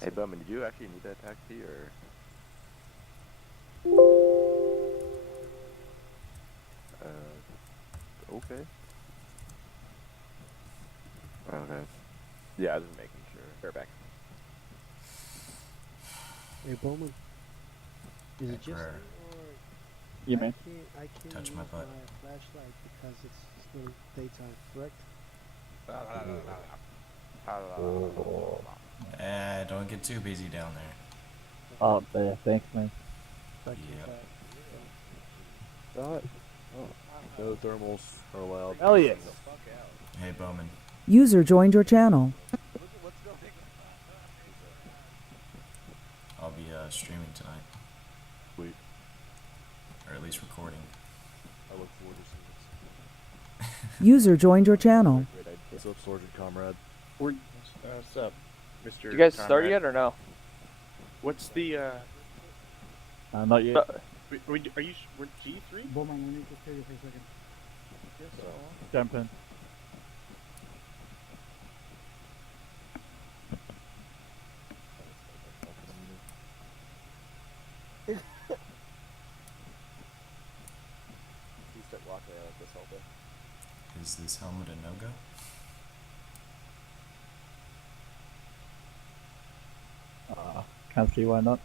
Hey, Bowman, did you actually need that taxi, or? Okay. Okay. Yeah, I was just making sure. Fair back. Hey, Bowman. Is it just me, or Yeah, man. I can't Touch use my butt. flashlight because it's still daytime, correct? Don't get too busy down there. Oh, yeah, thanks, man. Thank you, Yep. but, No thermals are allowed. Hell yes. Hey, Bowman. User joined your channel. I'll be streaming tonight. Sweet. Or at least recording. I look forward to seeing this. User joined your channel. What's up, Sergeant Comrade? What's up, Mr. You guys Conrad? start yet or no? What's the Not yet. we're G3? Bowman, let me just tell you for a second. Jump in. You start walking around like this all day. Is this helmet a no-go? Can't see why not.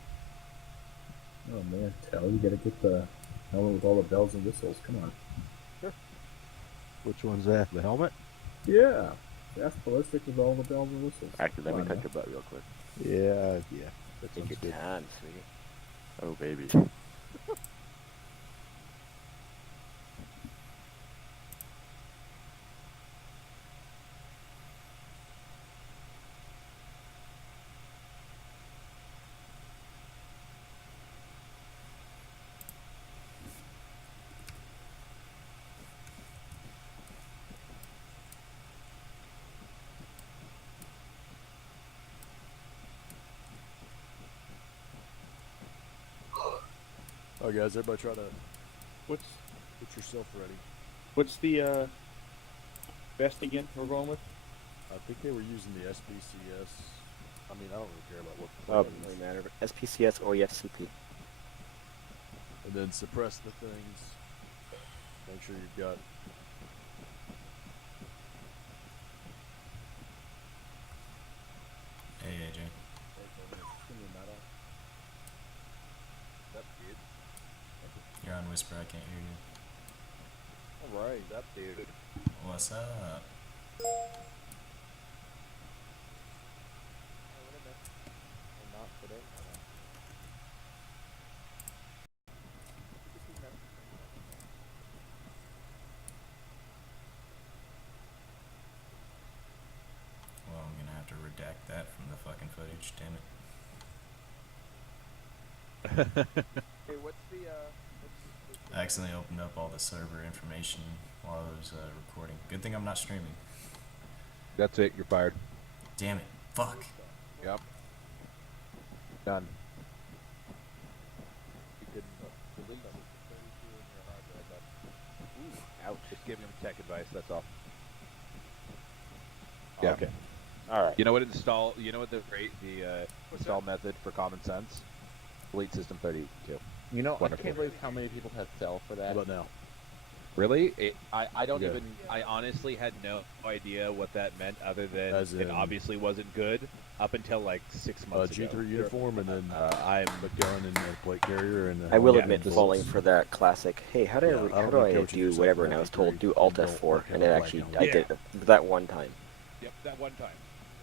Oh man, Tal, you gotta get the helmet with all the bells and whistles. Come on. Which one's that? The helmet? Yeah, that's ballistic with all the bells and whistles. Actually, let Come me on touch your butt real quick. Yeah. That Take sounds your good. time, sweetie. Oh, baby. Alright, guys, everybody try to What's get yourself ready. what's the best again we're going with? I think they were using the SPCS. I mean, I don't really care about what Oh, plane it is. doesn't matter. SPCS or ESCP. And then suppress the things. Make sure you've got. Hey, AJ. You're on Whisper, I can't hear you. Alright, up, dude. What's up? Not today. Well, I'm gonna have to redact that from the fucking footage, damn it. Hey, what's the, I accidentally opened up all the server information while I was recording. Good thing I'm not streaming. That's it, you're fired. Damn it. Fuck. Yep. Done. You could delete them. 32 in your hard drive, but... Ooh, ouch. Just giving him tech advice, that's all. Yeah. Okay. Alright. You know what the install method for common sense? Delete system 32. You know, Wonderful. I can't believe how many people have fell for How that. about now? Really? I don't Okay. I honestly had no idea what that meant other than As it in- obviously wasn't good up until like 6 months ago. G3 uniform and then I'm a gun and a plate carrier and. I will Yeah, admit this falling is- for that classic, hey, how do Yeah, I, I don't how do really I care what you do do, whatever, something and I was like told that. do Alt Don't F4, work and out it like actually, that. I Yeah. did it that one time. Yep, that one time.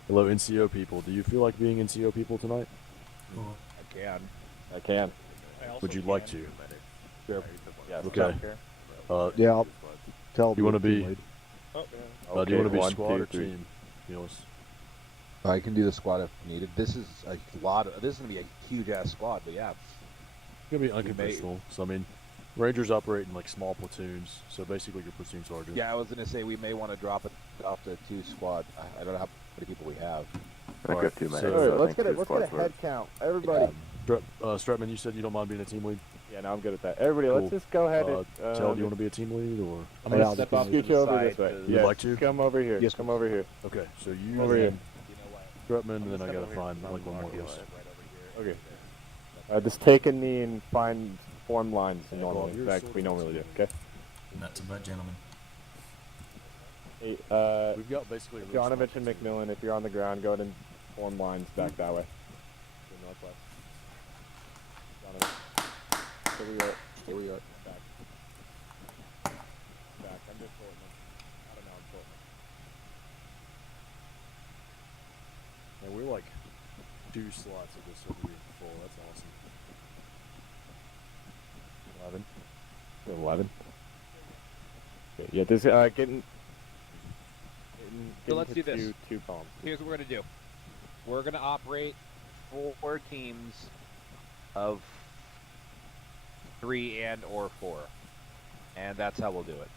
Hello, NCO people. Do you feel like being NCO people tonight? Cool. I can. I can. Would you like to? Sure. Yeah, Okay. Yeah, I'll tell. You want to be? Oh, Do you want to be one, squad two, or three. team? Neil's. I can do the squad if needed. This is this is gonna be a huge ass squad, but yeah. It's gonna be unconventional. So I mean, Rangers operate in like small platoons. So basically, your platoon sergeant. Yeah, I was gonna say we may want to drop it off to 2 squad. I don't know how many people we have. I got 2 minutes. so- so I let's think get a 2 let's get a squads work. head count. Everybody. Stratman, you said you don't mind being a team lead. Yeah, no, I'm good at that. Everybody, Cool. let's just go ahead and. Tell, do you want to be a team lead or? I'm Yeah, gonna I'll step just off to scoot the you over side. this way. You'd Yes, like to? come over here. Yes, Come over here. Okay, so you. Over here. You know what? Strutman, and then I gotta find like one more list. Okay. Just take a knee and find form lines Yeah, go on, normally, you're like sort we of normally do. explaining. Okay. Nut to butt, gentlemen. Hey, We've got basically a real Jonovich small and platoon. McMillan, if you're on the ground, go ahead and form lines back that way. To the northwest. Jonovich. Here we are. Here we are. Back. Back. I'm just holding them. I don't know. I'm holding them. And we're like 2 slots of this over being full. That's awesome. 11. 11. Okay, yeah, this getting So let's do this. Two columns. Here's what we're gonna do. We're gonna operate 4 teams of 3 and or 4, and that's how we'll do it.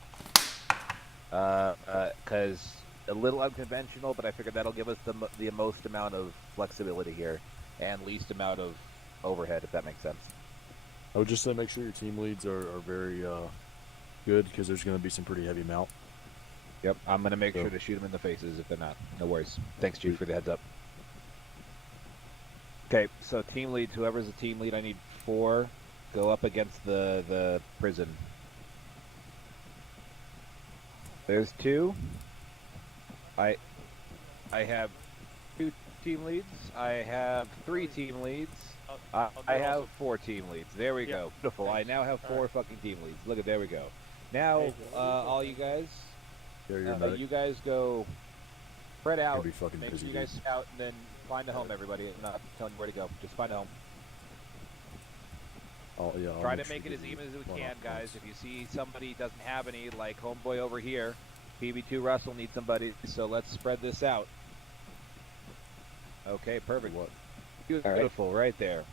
Because a little unconventional, but I figured that'll give us the most amount of flexibility here, and least amount of overhead, if that makes sense. I would just say make sure your team leads are very good, because there's going to be some pretty heavy mount. Yep, I'm gonna make sure to shoot them in the faces if they're not. No worries. Thanks, Chief, for the heads up. Okay, so team leads. Whoever's the team lead, I need 4. Go up against the prison. There's 2. I have 2 team leads. I have 3 team leads. I have 4 team leads. There we go. Beautiful. I now have 4 fucking team leads. Look at, there we go. Now, all you guys, you guys go spread out. Be fucking Make busy, sure you guys dude. scout and then find a home, everybody. I'm not telling you where to go. Just find a home. I'll Try make to sure make it as you even as we one can, off guys. points. If you see somebody doesn't have any, like homeboy over here, PB2 Russell needs somebody, so let's spread this out. Okay, perfect. What? Beautiful, right there.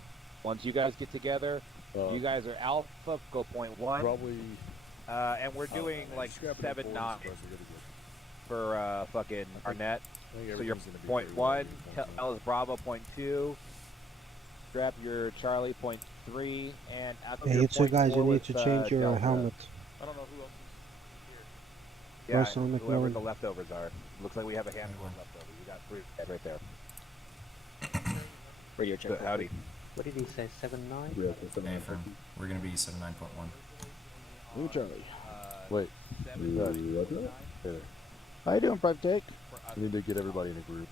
Once you guys get together, you guys are alpha, go point 1. Probably. And we're doing like 7-9 for fucking Arnett. So you're point 1, tell us Bravo point 2, grab your Charlie point 3, and after Hey, your you two point guys, 4 you need with, to change your Delta. helmet. I don't know who else is Yeah, Russell whoever McMillan. the leftovers are. Looks like we have a handful of leftovers. We got 3 right there. Radio check. So, howdy. What did he say? 7-9? Yeah, it's Hey, firm. We're gonna be 79.1. Ooh, Charlie. Wait. What? How you doing, Private Take? We need to get everybody in a group.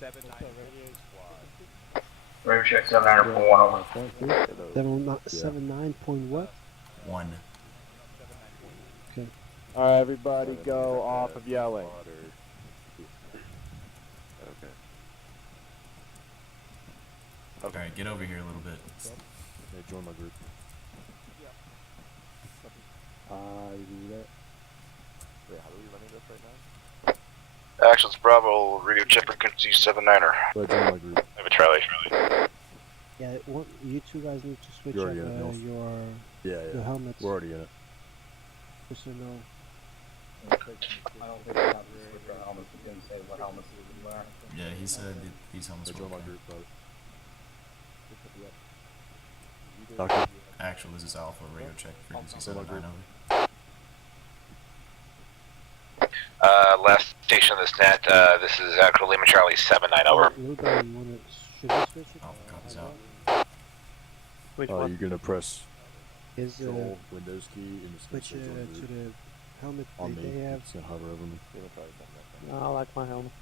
7-9 squad. Radio check 700.1 over. 7-9 point what? 1. Alright, everybody go off of yelling. Alright, get over here a little bit. Hey, join my group. Do that. Wait, how do we running this right now? Actions Bravo, radio check frequency 79er. Go ahead, join my group. I have a Charlie. Yeah, you two guys need to switch You're up already in it, Nils. your helmets. We're already in it. Just so you know. I don't think it's not switch our helmets. We didn't say what helmets we would wear. Yeah, he said that these helmets Hey, were join my okay. group, brother. Doctor. Actual, this is Alpha, radio check, frequency Join my 79 group. over. Last station of this net, this is actual Lima Charlie 79 over. Luda, you wanna, should we switch it? Alpha copies out. Which You're gonna press is Control Windows key and it's gonna switch say join to group. the helmet On that me. they have? It's gonna hover over me. No, I like my helmet.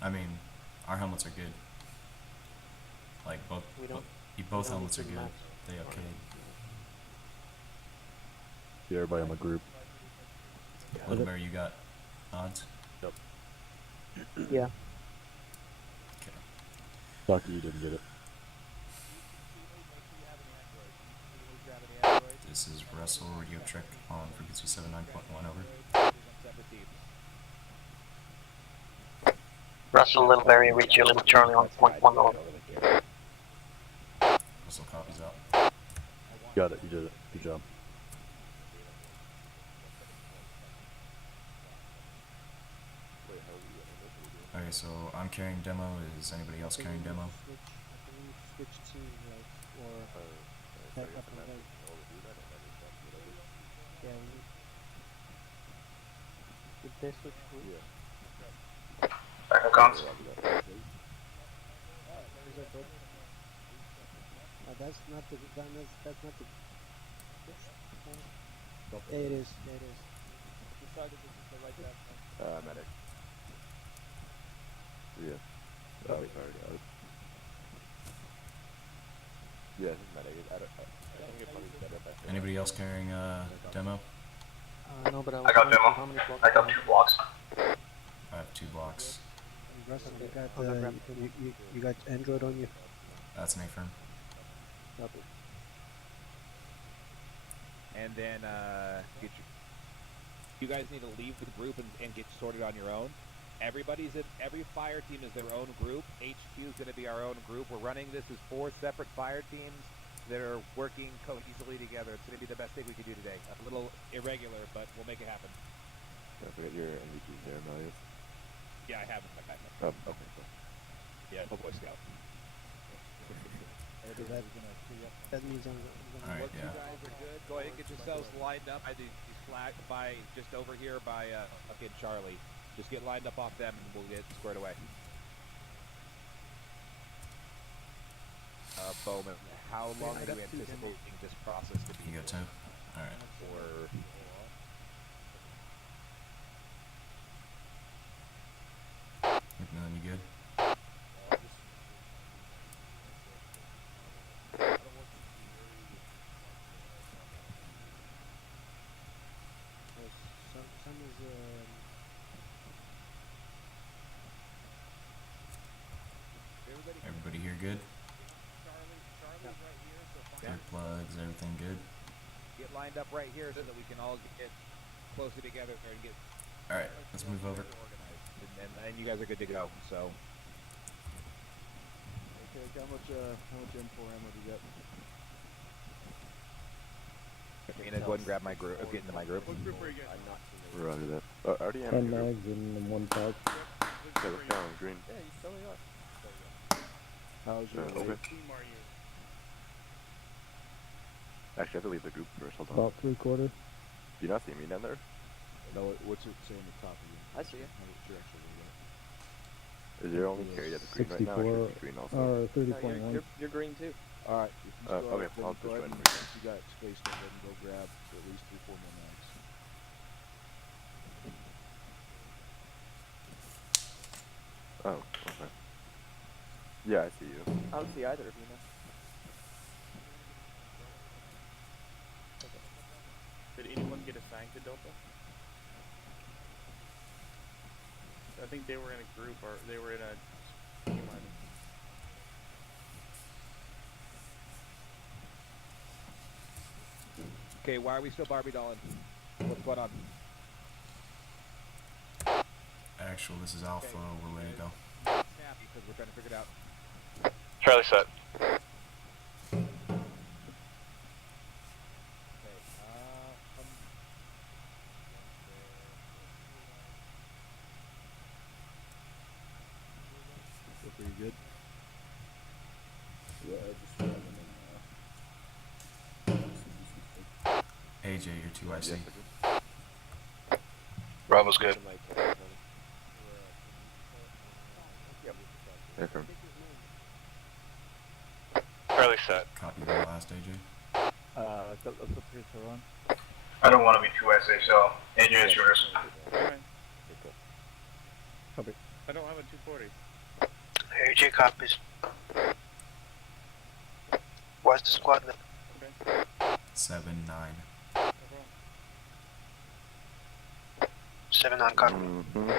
I mean, our helmets are good. Like, both both helmets are good. They okay. Yeah, everybody on my group. Whatever you got odds? Yep. Yeah. Okay. Lucky you didn't get it. This is Russell, radio check on frequency 79.1 over. Russell, Little Berry, reach you, Lima Charlie on point 1 over. Russell copies out. Got it, you did it. Good job. Okay, so I'm carrying demo. Is anybody else carrying demo? Switch team, like, or back up and right. Yeah, did they switch group? Backup comms. That's not the. That's not the. Yeah, it is. Yeah, it is. Decided this is the right path. Medic. Yeah. Sorry, got it. Yeah, this is medic. I think it's probably better if I say Anybody else carrying demo? No, but I got demo. how many blocks? I got 2 blocks. I have 2 blocks. Russell, you got Android on you. That's an A-firm. And then you guys need to leave the group and get sorted on your own. Every fire team is their own group. HQ is going to be our own group. We're running this as 4 separate fire teams that are working cohesively together. It's going to be the best thing we can do today. A little irregular, but we'll make it happen. I forget your NVG's there, Marius. Yeah, I have it. Oh, okay, cool. Yeah, no Boy Scout. That means I'm Alright, Once you guys are good, go ahead and get yourselves lined up by these flag by just over here by fucking Charlie. Just get lined up off them and we'll get squared away. Bowman, how long are you anticipating this process to be? You got 2? Alright. Or McMillan, you good? some is Everybody here good? Earplugs, everything good? get lined up right here so that we can all get closer together and get Alright, let's move over. organized. And you guys are good to go. So Okay, how much M4 ammo do you got? I'm gonna go ahead and grab my group. Get into my group. What group are you getting? We're under that. I already am. 10 mags in 1 pouch. Okay, we're down green. Yeah, you totally are. How's your What okay. team are you? Actually, I have to leave the group first. Hold on. About 3/4. Do you not see me down there? No, what's it saying at the top of you? I see you. You're actually Is there only carried at the green right now? Or 64 should it be green also? or 30.1. You're green too. Alright, if you still okay, then I'll go ahead just and, join. once you got space, go ahead and go grab at least 3-4 more mags. Oh, okay. Yeah, I see you. I don't see either of you now. Did anyone get assigned to Delta? I think they were in a group or they were in a team. I mean. Okay, why are we still Barbie dolling? What's going on? Actual, this is Alpha, we're ready to go. Snap, because we're trying to figure it out. Charlie set. Okay, So pretty good. Yeah, I just ran AJ, you're 2IC. Bravo's good. Affirm. Charlie set. Copy the last AJ. Let's put 3 to run. I don't want to be 2SA, so AJ is yours. Alright. Copy. I don't have a 240. AJ copies. What's the squad name? 7-9. No problem. 7-9 copy. Mm-hmm.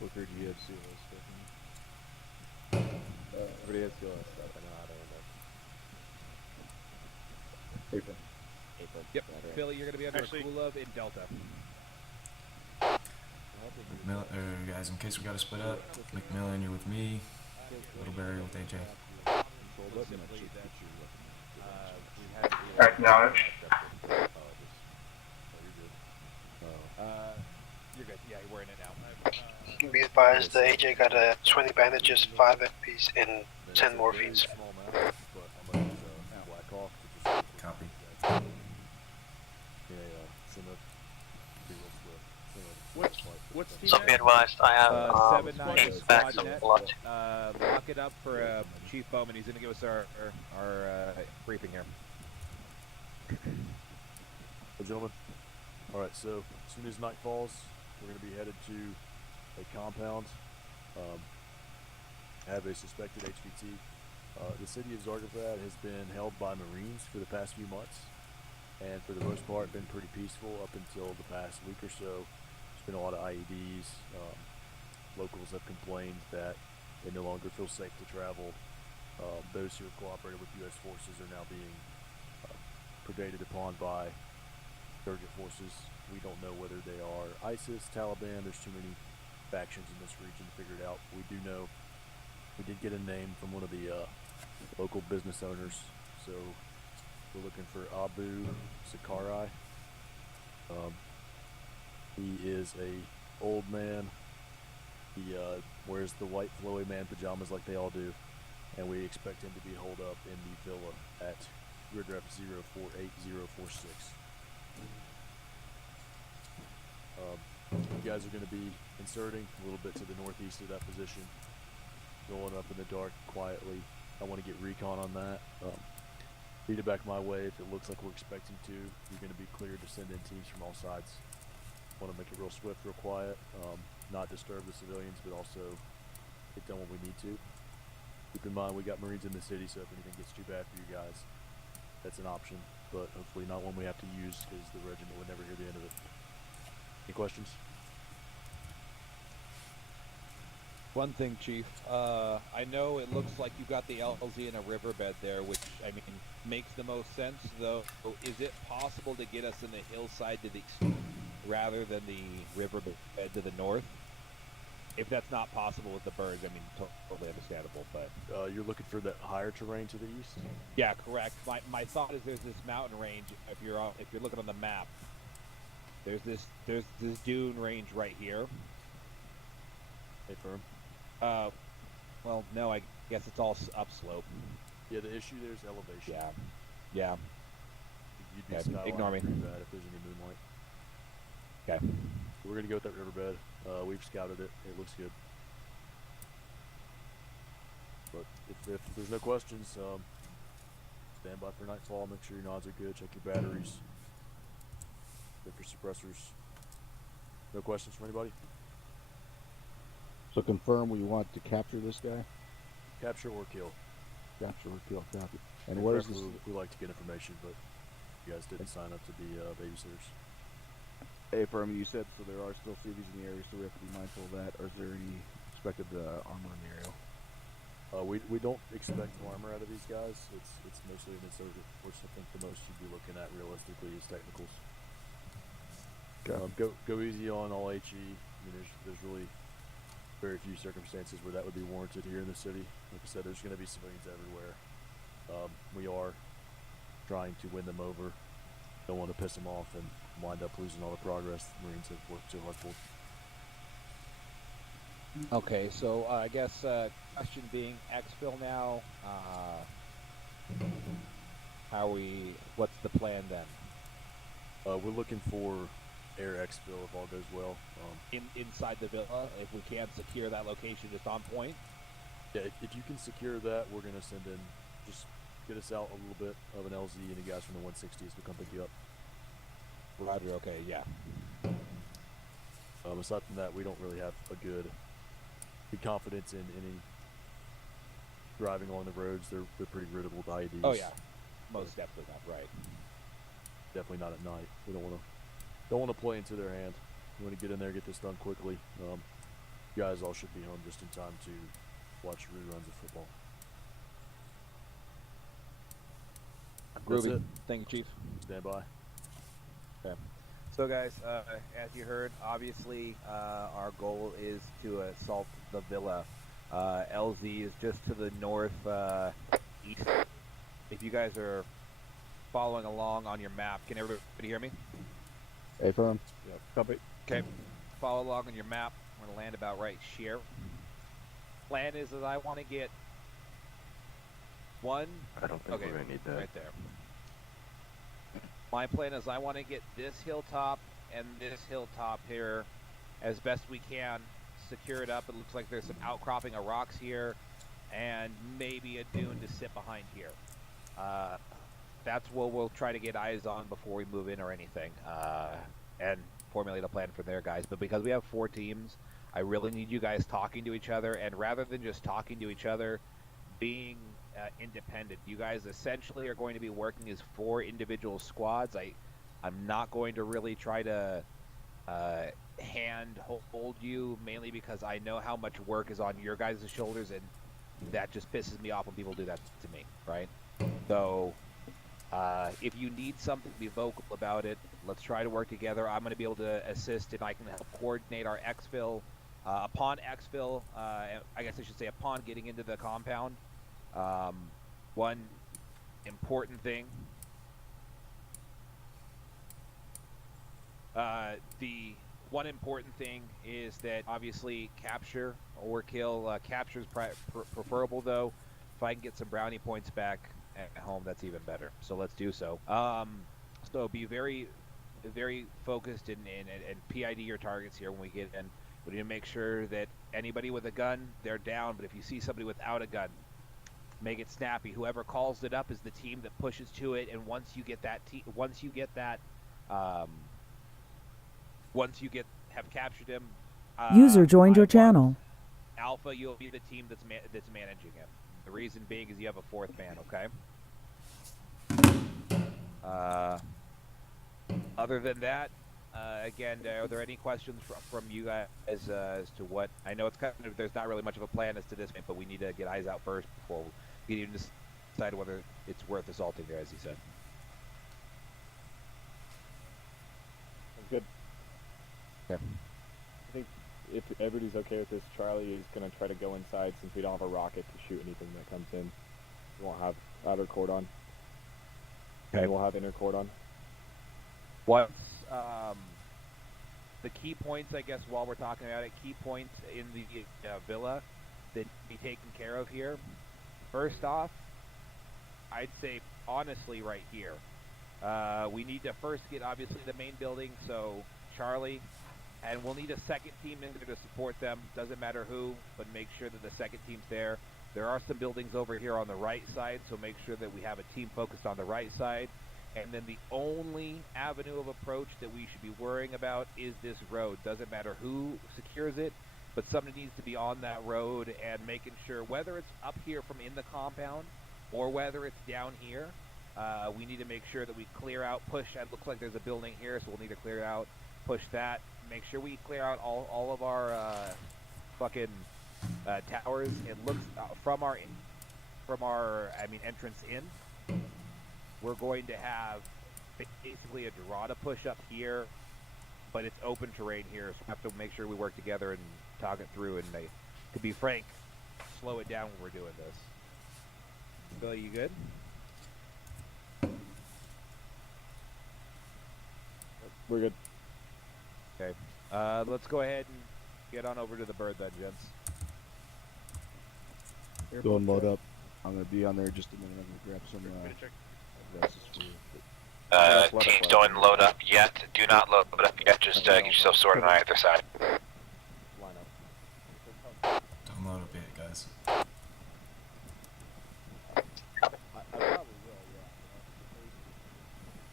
Booker, do you have CLS stuff? Everybody has CLS stuff. I know how to handle it. Yep. Philly, you're gonna be under Actually- a Kulov in Delta. Guys, in case we gotta split up, McMillan, you're with me. Littleberry with AJ. Control button, that should get you Acknowledge. You're good. Yeah, we're in it now. Be advised, the AJ got a 20 bandages, 5 FPs, and 10 morphines. Small map, but I'm gonna Black Hawk to just Copy. yeah, send up be real swift. Send up Which What's team So be net? advised, I have 7-9 8 bags of net. blood. Lock it up for Chief Bowman. He's gonna give us our briefing here. Hey, gentlemen. Alright, so as soon as night falls, we're going to be headed to a compound. Have a suspected HVT. The city of Zargabad has been held by Marines for the past few months, and for the most part been pretty peaceful up until the past week or so. There's been a lot of IEDs. Locals have complained that they no longer feel safe to travel. Those who have cooperated with U.S. forces are now being predated upon by insurgent forces. We don't know whether they are ISIS, Taliban. There's too many factions in this region to figure it out. We do know we did get a name from one of the local business owners, so we're looking for Abu Sakarai. He is a old man. He wears the white flowy man pajamas like they all do, and we expect him to be holed up in the villa at grid rep 048046. You guys are going to be inserting a little bit to the northeast of that position, going up in the dark quietly. I want to get recon on that. Feed it back my way. If it looks like we're expecting to, you're going to be cleared to send in teams from all sides. Want to make it real swift, real quiet, not disturb the civilians, but also get done what we need to. Keep in mind, we got Marines in the city, so if anything gets too bad for you guys, that's an option, but hopefully not one we have to use, because the regiment would never hear the end of it. Any questions? One thing, Chief. I know it looks like you got the LZ in a riverbed there, which, I mean, makes the most sense, though. Is it possible to get us in the hillside to the east rather than the riverbed to the north? If that's not possible with the birds, I mean, totally understandable, but... You're looking for that higher terrain to the east? Yeah, correct. My thought is there's this mountain range, if you're looking on the map, there's this dune range right here. Hey, firm. Well, no, I guess it's all upslope. Yeah, the issue there is elevation. Yeah. You'd be Okay, skyline ignore me. pretty bad if there's any moonlight. Okay. We're gonna go with that riverbed. We've scouted it. It looks good. But if there's no questions, stand by for nightfall. Make sure your nods are good. Check your batteries. Check your suppressors. No questions from anybody? So confirm we want to capture this guy? Capture or kill. Capture or kill, copy. And what is this? We like to get information, but you guys didn't sign up to be babysitters. Hey, firm, you said so there are still cities in the area, so we have to be mindful of that. Or is there any expected armor in the area? We don't expect armor out of these guys. It's mostly an insurgent force. I think the most you'd be looking at realistically is technicals. Okay. Go easy on all HE. I mean, there's really very few circumstances where that would be warranted here in the city. Like I said, there's going to be civilians everywhere. We are trying to win them over. Don't want to piss them off and wind up losing all the progress the Marines have worked so hard for. Okay, so I guess question being exfil now. What's the plan then? We're looking for air exfil if all goes well. Inside the villa, if we can secure that location just on point? Yeah, if you can secure that, we're going to send in, just get us out a little bit of an LZ and the guys from the 160s will come pick you up. Roger, okay, yeah. Aside from that, we don't really have a good confidence in any driving along the roads. They're pretty riddable with IEDs. Oh yeah, most definitely not, right. Definitely not at night. We don't want to play into their hand. We want to get in there, get this done quickly. You guys all should be home just in time to watch reruns of football. Groovy. Thank you, Chief. Stand by. Okay. So guys, as you heard, obviously our goal is to assault the villa. LZ is just to the north east. If you guys are following along on your map, can everybody hear me? Hey, firm. Yep. Copy. Okay. Follow along on your map. We're gonna land about right here. Plan is that I want to get one. I don't think we're gonna need that. Right there. My plan is I want to get this hilltop and this hilltop here as best we can, secure it up. It looks like there's some outcropping of rocks here, and maybe a dune to sit behind here. That's what we'll try to get eyes on before we move in or anything, and formulate a plan from there, guys. But because we have 4 teams, I really need you guys talking to each other, and rather than just talking to each other, being independent. You guys essentially are going to be working as 4 individual squads. I'm not going to really try to hand hold you, mainly because I know how much work is on your guys' shoulders, and that just pisses me off when people do that to me, right? So if you need something, be vocal about it. Let's try to work together. I'm going to be able to assist, and I can help coordinate our exfil. Upon exfil, I guess I should say upon getting into the compound, one important thing, the one important thing is that obviously capture or kill. Capture is preferable, though. If I can get some brownie points back at home, that's even better. So let's do so. So be very, very focused and PID your targets here when we get in. We need to make sure that anybody with a gun, they're down. But if you see somebody without a gun, make it snappy. Whoever calls it up is the team that pushes to it. And once you get that, have captured him. User joined your channel. Alpha, you'll be the team that's managing him. The reason being is you have a 4th man, okay? Other than that, again, are there any questions from you guys as to what? I know it's kind of, there's not really much of a plan as to this, but we need to get eyes out first before we can even decide whether it's worth assaulting there, as you said. Good. Okay. I think if everybody's okay with this, Charlie is going to try to go inside since we don't have a rocket to shoot anything that comes in. We won't have outer cordon. Okay. And we'll have inner cordon. What's the key points, I guess, while we're talking about it, key points in the villa that need to be taken care of here? First off, I'd say honestly right here. We need to first get, obviously, the main building, so Charlie, and we'll need a 2nd team in there to support them. Doesn't matter who, but make sure that the 2nd team's there. There are some buildings over here on the right side, so make sure that we have a team focused on the right side. And then the only avenue of approach that we should be worrying about is this road. Doesn't matter who secures it, but somebody needs to be on that road and making sure, whether it's up here from in the compound or whether it's down here, we need to make sure that we clear out, push. It looks like there's a building here, so we'll need to clear out, push that. Make sure we clear out all of our fucking towers. It looks from our entrance in. We're going to have basically a draw to push up here, but it's open terrain here, so we have to make sure we work together and talk it through. And to be frank, slow it down when we're doing this. Billy, you good? We're good. Okay. Let's go ahead and get on over to the bird then, gents. Go and load up. I'm gonna be on there just a minute. I'm gonna grab some glasses for you. Teams don't load up yet. Do not load up yet. Just get yourself sorted on either side. Don't load up yet, guys. I probably will,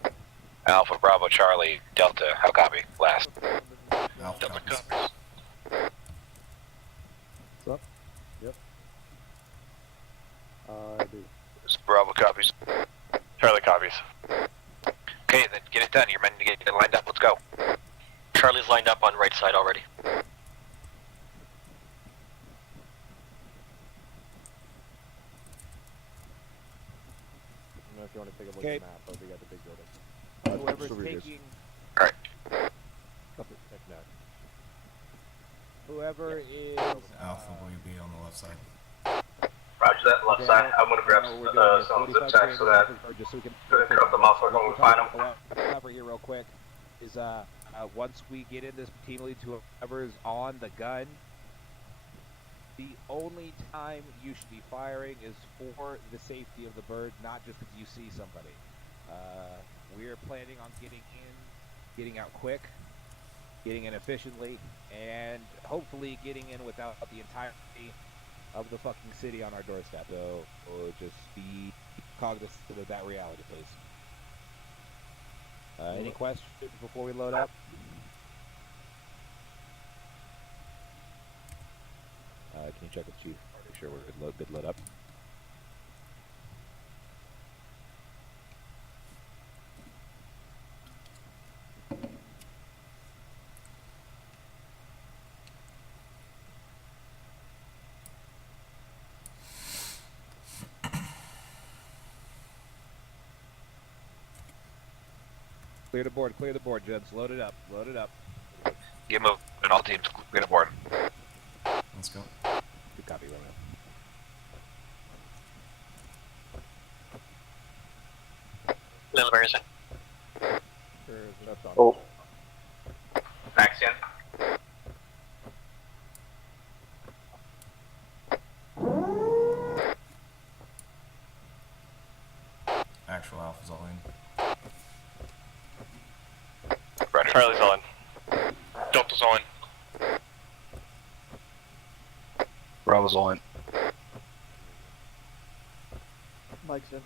yeah. Alpha, Bravo, Charlie, Delta. How copy? Last. Alpha Delta copies. copies. What's up? Yep. Bravo copies. Charlie copies. Okay, then get it done. You're meant to get lined up. Let's go. Charlie's lined up on right side already. I don't know if you want to take a look at the map, but we got the big building. Whoever's over here. taking... Alright. Whoever is... Alpha, will you be on the left side? Roger that, left side. I'm gonna grab some zip tacks so that just so we can pick up the muscle when we find them. Cover here real quick is once we get in this team lead to whoever's on the gun, the only time you should be firing is for the safety of the bird, not just because you see somebody. We're planning on getting in, getting out quick. getting in efficiently, and hopefully getting in without the entirety of the fucking city on our doorstep. So just be cognizant of that reality, please. Any questions before we load up? Can you check with Chief? Make sure we're good load up. Clear the board, gents. Load it up. Get moving, all teams. Clear the board. Let's go. Good copy, Romeo. Little Bears. That's on. Oh, Max in. Actual Alpha's all in. Roger. Charlie's on. Delta's on. Bravo's on. Mike's in.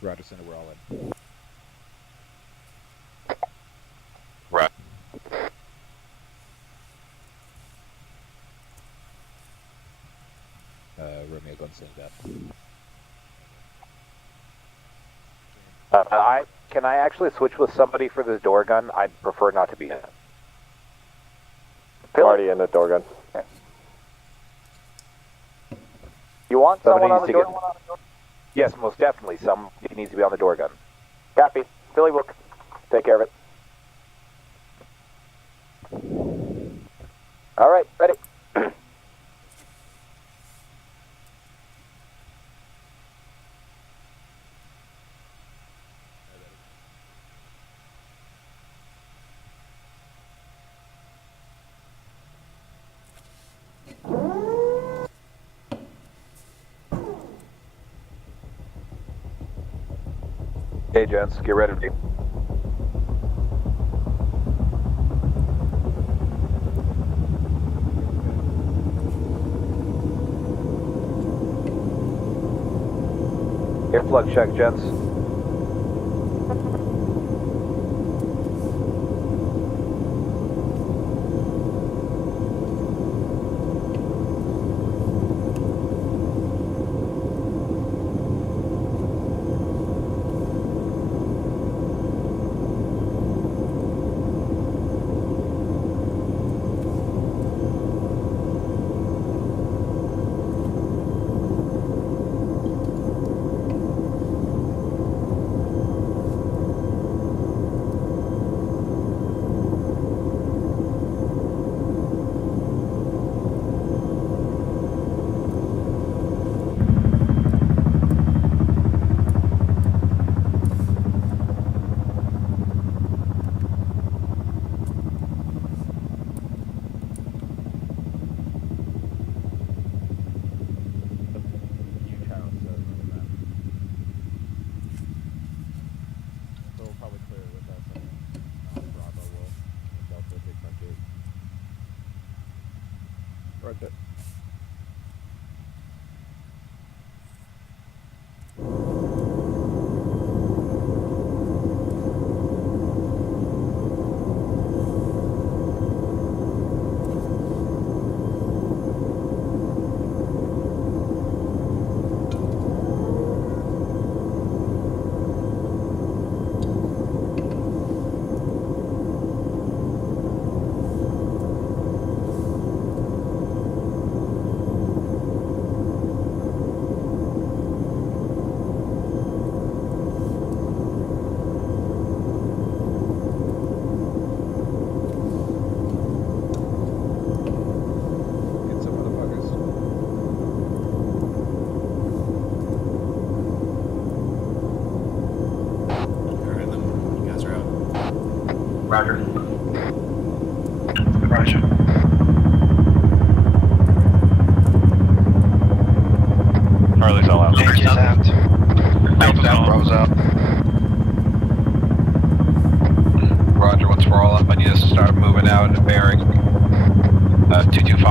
Roger, Center, we're all in. Right. Romeo, go and send that. Can I actually switch with somebody for this door gun? I'd prefer not to be in it. Already in the door gun. Okay. You want someone on the door? Yes, most definitely. Somebody needs to be on the door gun. Copy. Philly will take care of it. All right, ready. Okay, gents, get ready. Earplug check, gents. Right there.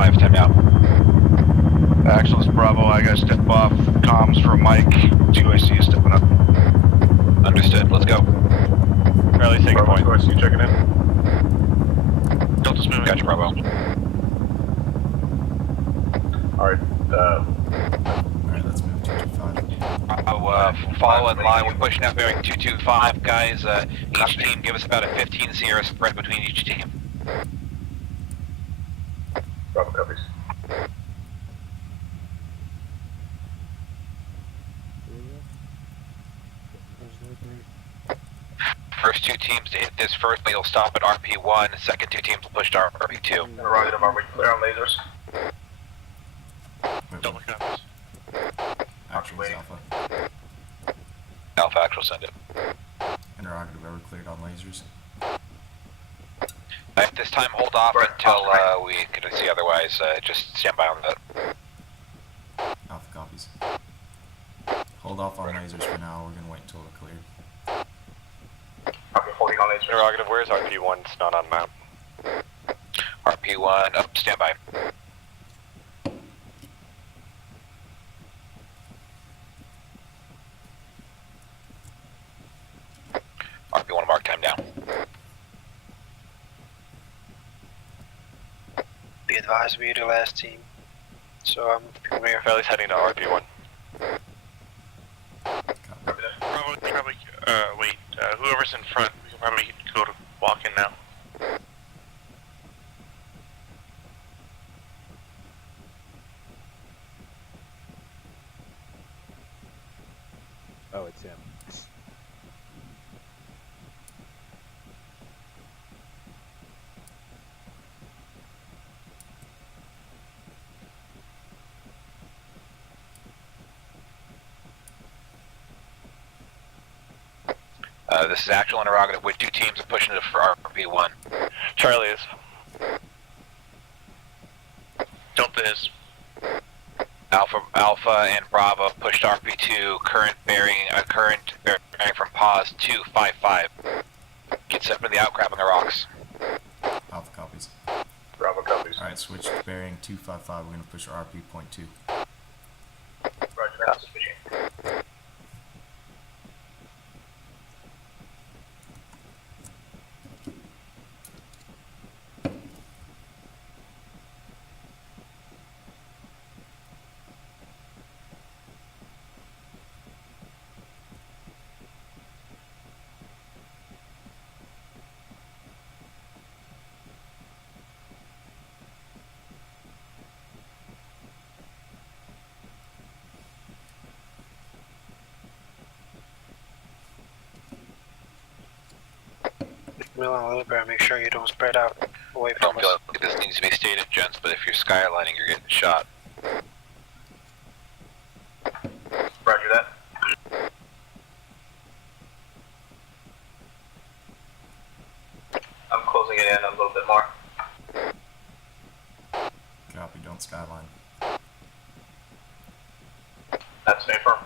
225, time now. Axel is Bravo, I gotta step off. Comms for Mike, 2IC is stepping up. Understood, let's go. Charlie, take a point. 2IC checking in. Delta's moving. Gotcha, Bravo. Alright, Alright, let's move 225. Follow in line, we're pushing out bearing 225, guys. Each team give us about a 15 Sierra spread between each team. Bravo copies. First two teams to hit this first, they'll stop at RP1. The second two teams will push to RP2. Roger, are we clear on lasers? Double copies. Actual is Alpha. Alpha actual, send it. Interrogative, ever cleared on lasers? At this time, hold off until we can see otherwise. Just stand by on that. Alpha copies. Hold off on lasers for now, we're gonna wait until we're cleared. Okay, holding on lasers. Interrogative, where's RP1? It's not on map. RP1, up, stand by. RP1, mark time down. Be advised, we're the last team. So I'm here. Valley's heading to RP1. Probably, wait, whoever's in front, we can probably go to walk in now. Oh, it's him. This is actual interrogative with two teams pushing it for RP1. Charlie is. Delta is. Alpha and Bravo pushed RP2. Current bearing from pause 255. Get set for the outcrop on the rocks. Alpha copies. Bravo copies. Alright, switch to bearing 255, we're gonna push our RP.2. Roger that. Switching. Mill a little bit, make sure you don't spread out away I don't from feel us. like this needs to be stated, gents, but if you're skylining, you're getting shot. Roger that. I'm closing it in a little bit more. Copy, don't skyline. That's stay firm.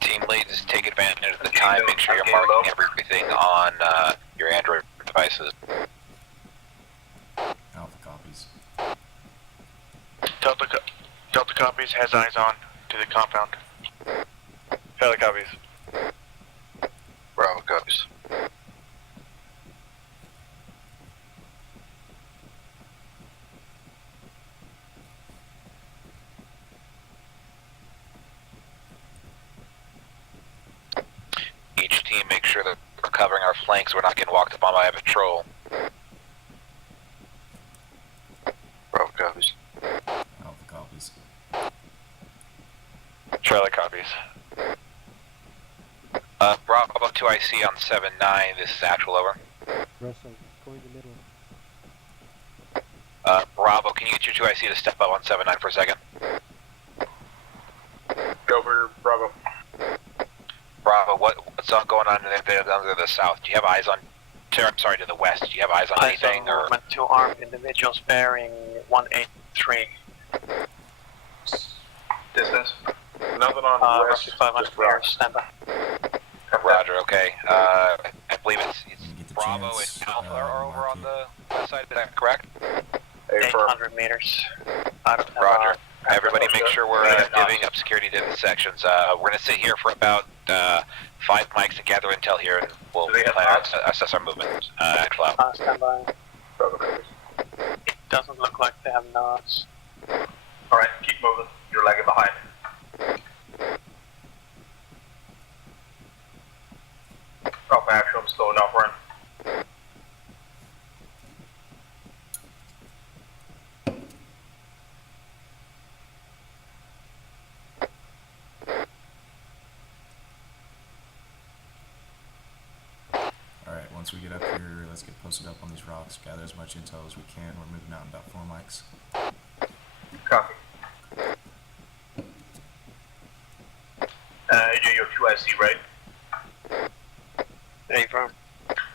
Team leads, take advantage of the time, make sure you're marking everything on your Android devices. Alpha copies. Delta copies, has eyes on to the compound. Charlie copies. Bravo copies. Each team make sure that we're covering our flanks, we're not getting walked upon by a patrol. Bravo copies. Alpha copies. Charlie copies. Bravo 2IC on 7-9, this is actual, over. Russell, go in the middle. Bravo, can you get your 2IC to step up on 7-9 for a second? Go for Bravo. Bravo, what's going on under the south? Do you have eyes on? I'm sorry, to the west. Do you have eyes on anything? Or Movement to armed individuals bearing 183. Distance? Nothing on west. Roughly 500 meters. Stand by. Roger. Okay. I believe it's Bravo and Alpha are over on the west side. Is that correct? 800 meters. Roger. Everybody make sure we're divvying up security to the sections. We're going to sit here for about 5 mics and gather intel here, and we'll assess our movement. Actual out. Stand by. It doesn't look like they have nods. Alright, keep moving. You're lagging behind. Alpha actual, I'm slowing off run. Alright, once we get up here, let's get posted up on these rocks, gather as much intel as we can. We're moving out in about 4 mics. Copy. AJ, you're 2IC, right? Hey, firm.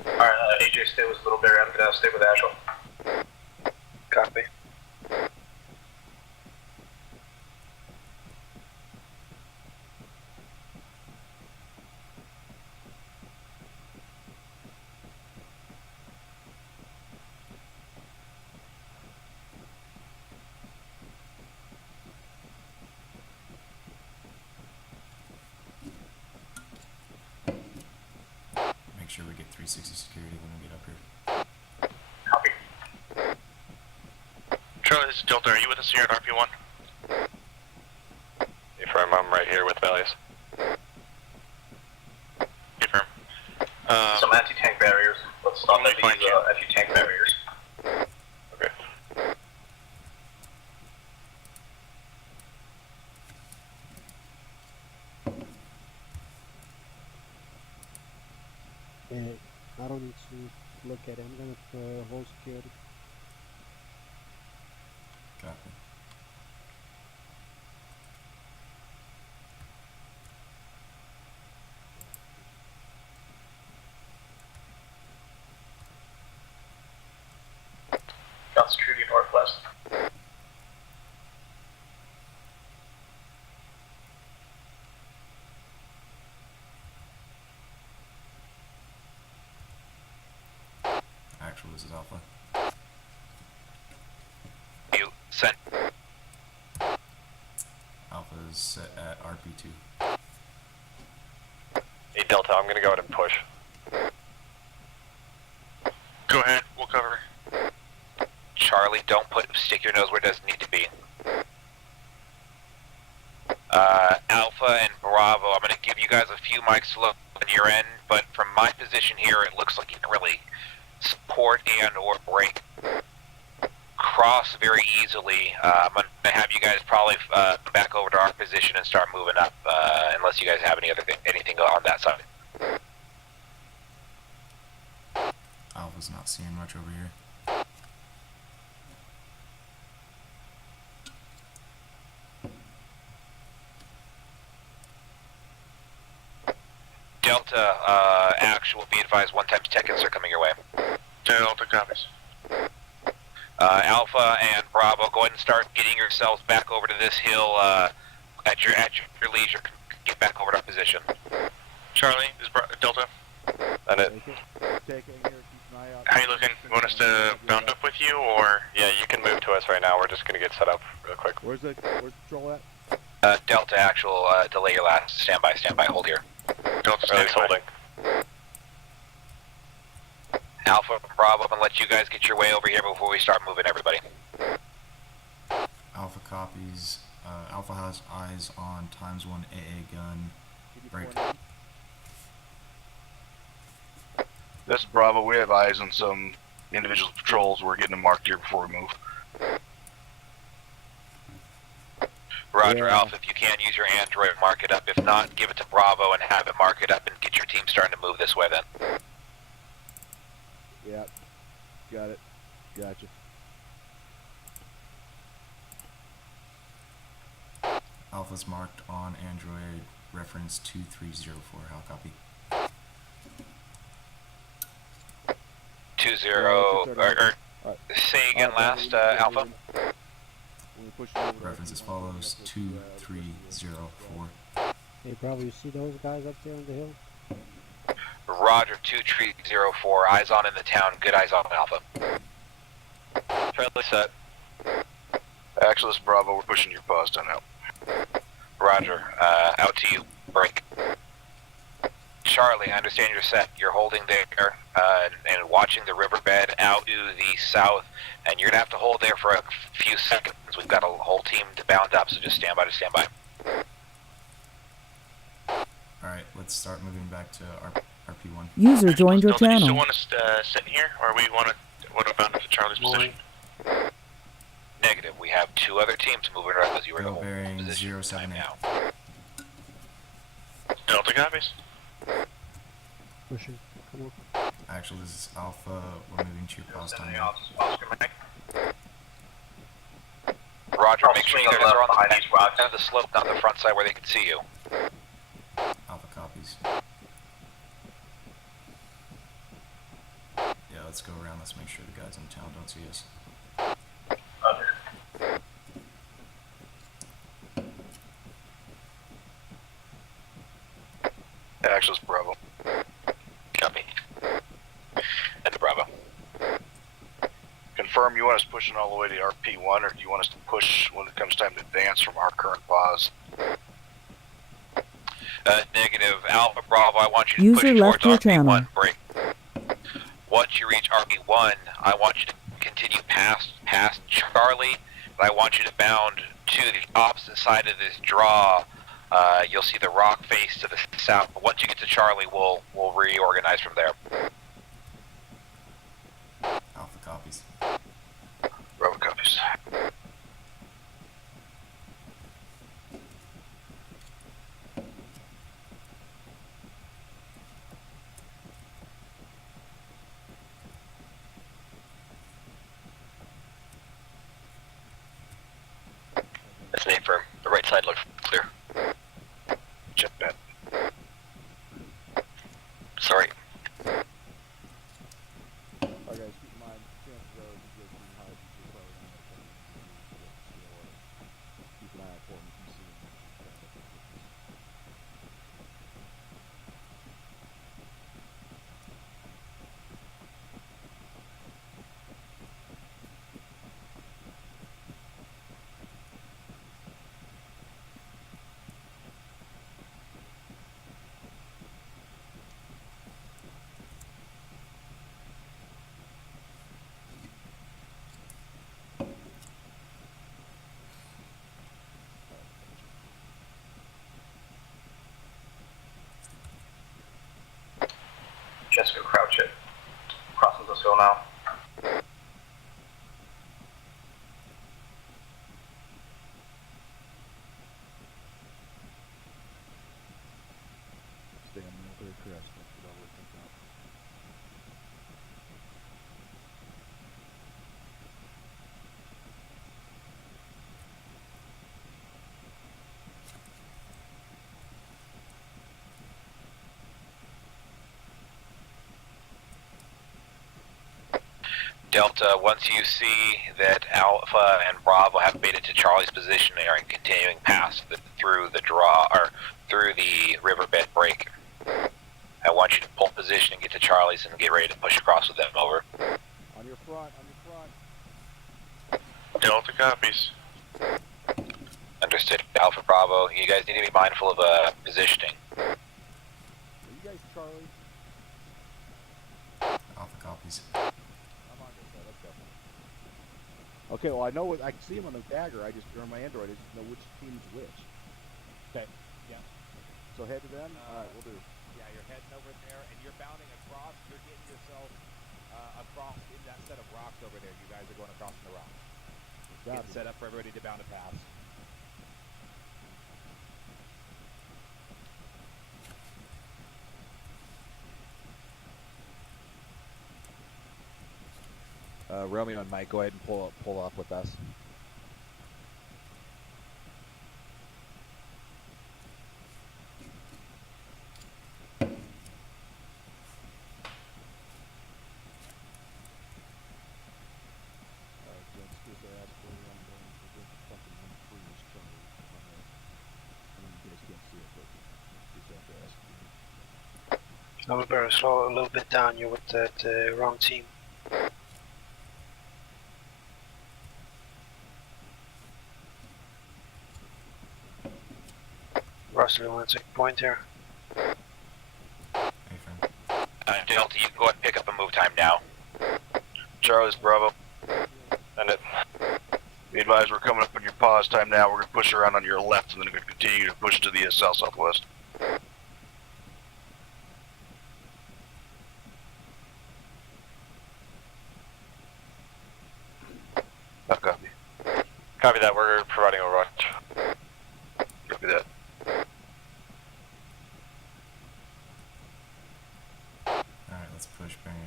Alright, AJ, stay with Little Barry. I'm gonna stay with Ashel. Copy. Make sure we get 360 security when we get up here. Copy. Charlie, this is Delta. Are you with us here at RP1? Affirm, I'm right here with Valius. Affirm. Some anti-tank barriers. Let's stop at these anti-tank barriers. Okay. I don't need to look at it. I'm gonna hold security. Copy. Got security northwest. Actual, this is Alpha. You sent. Alpha is set at RP2. Hey, Delta, I'm gonna go ahead and push. Go ahead, we'll cover. Charlie, stick your nose where it doesn't need to be. Alpha and Bravo, I'm gonna give you guys a few mics to look on your end, but from my position here, it looks like you can really support and or break cross very easily. I'm gonna have you guys probably back over to our position and start moving up, unless you guys have anything on that side. Alpha's not seeing much over here. Delta, actual, be advised, 1x tech-ins are coming your way. Delta copies. Alpha and Bravo, go ahead and start getting yourselves back over to this hill at your leisure. Get back over to our position. Charlie, this is Delta. And it. How you looking? You want us to bound up with you, or? Yeah, you can move to us right now. We're just gonna get set up real quick. Where's the patrol at? Delta, actual, delay your last. Stand by, hold here. Delta, Release holding. Alpha and Bravo, I'm gonna let you guys get your way over here before we start moving everybody. Alpha copies. Alpha has eyes on ×1 AA gun. Break. This is Bravo. We have eyes on some individual patrols. We're getting them marked here before we move. Roger, Alpha, if you can use your Android, mark it up. If not, give it to Bravo and have it mark it up and get your team starting to move this way then. Yeah. Got it. Gotcha. Alpha's marked on Android, reference 2304. How copy? 20, or say again last, Alpha? Reference as follows, 2304. Hey, Bravo, you see those guys up there on the hill? Roger, 2304. Eyes on in the town. Good eyes on Alpha. Friendly set. Actually, this is Bravo. We're pushing your pause down out. Roger. Out to you. Break. Charlie, I understand you're set. You're holding there and watching the riverbed out to the south, and you're going to have to hold there for a few seconds. We've got a whole team to bound up, so just stand by. Alright, let's start moving back to RP1. User joined your Do you still channel. want us to sit here, or we want to bound up to Charlie's position? Negative. We have two other teams moving around as you were in the whole Bearing position 078. now. Delta copies. Pushing. Come on. Actually, this is Alpha. We're moving to your pause time. Roger, make sure you guys are on the end of the slope, not the front side where they can see you. Alpha copies. Yeah, let's go around. Let's make sure the guys in town don't see us. Actually, it's Bravo. Copy. And Bravo. Confirm you want us pushing all the way to RP1, or do you want us to push when it comes time to advance from our current pause? Negative. Alpha Bravo, I want you to User push left towards your RP1. channel. Break. Once you reach RP1, I want you to continue past Charlie, and I want you to bound to the opposite side of this draw. You'll see the rock face to the south. Once you get to Charlie, we'll reorganize from there. Alpha copies. Bravo copies. That's an 8 firm. The right side looks clear. Check that. Sorry. Alright guys, keep in mind, chances are if you get too high, you're probably not going to keep an eye out for them if you see them. Jessica, crouch it. Crossing this hill now. Stay on the military crest, that's what always comes out. Delta, once you see that Alpha and Bravo have made it to Charlie's position, they are continuing past through the draw, or through the riverbed break. I want you to pull position and get to Charlie's and get ready to push across with them. Over. On your front, on your front. Delta copies. Understood. Alpha Bravo, you guys need to be mindful of positioning. Are you guys Charlie? Alpha copies. I'm on this side, let's go. Okay, well I know I can see him on the dagger, I just, or on my Android, I just know which team's which. Okay, yeah. So head to them? Alright, we'll do. Yeah, you're heading over there, and you're bounding across. You're getting yourself across in that set of rocks over there. You guys are going across the rocks. Getting set up for everybody to bound a pass. Romeo and Mike, go ahead and pull up with us. No, we better slow a little bit down. You're with the wrong team. Russell, you want to take a point here? Delta, you can go ahead and pick up a move time now. Charlie's Bravo. Send it. Be advised, we're coming up on your pause time now. We're going to push around on your left and then we're going to continue to push to the south-southwest. Copy. Copy that. We're providing overwatch. Copy that. Alright, let's push bearing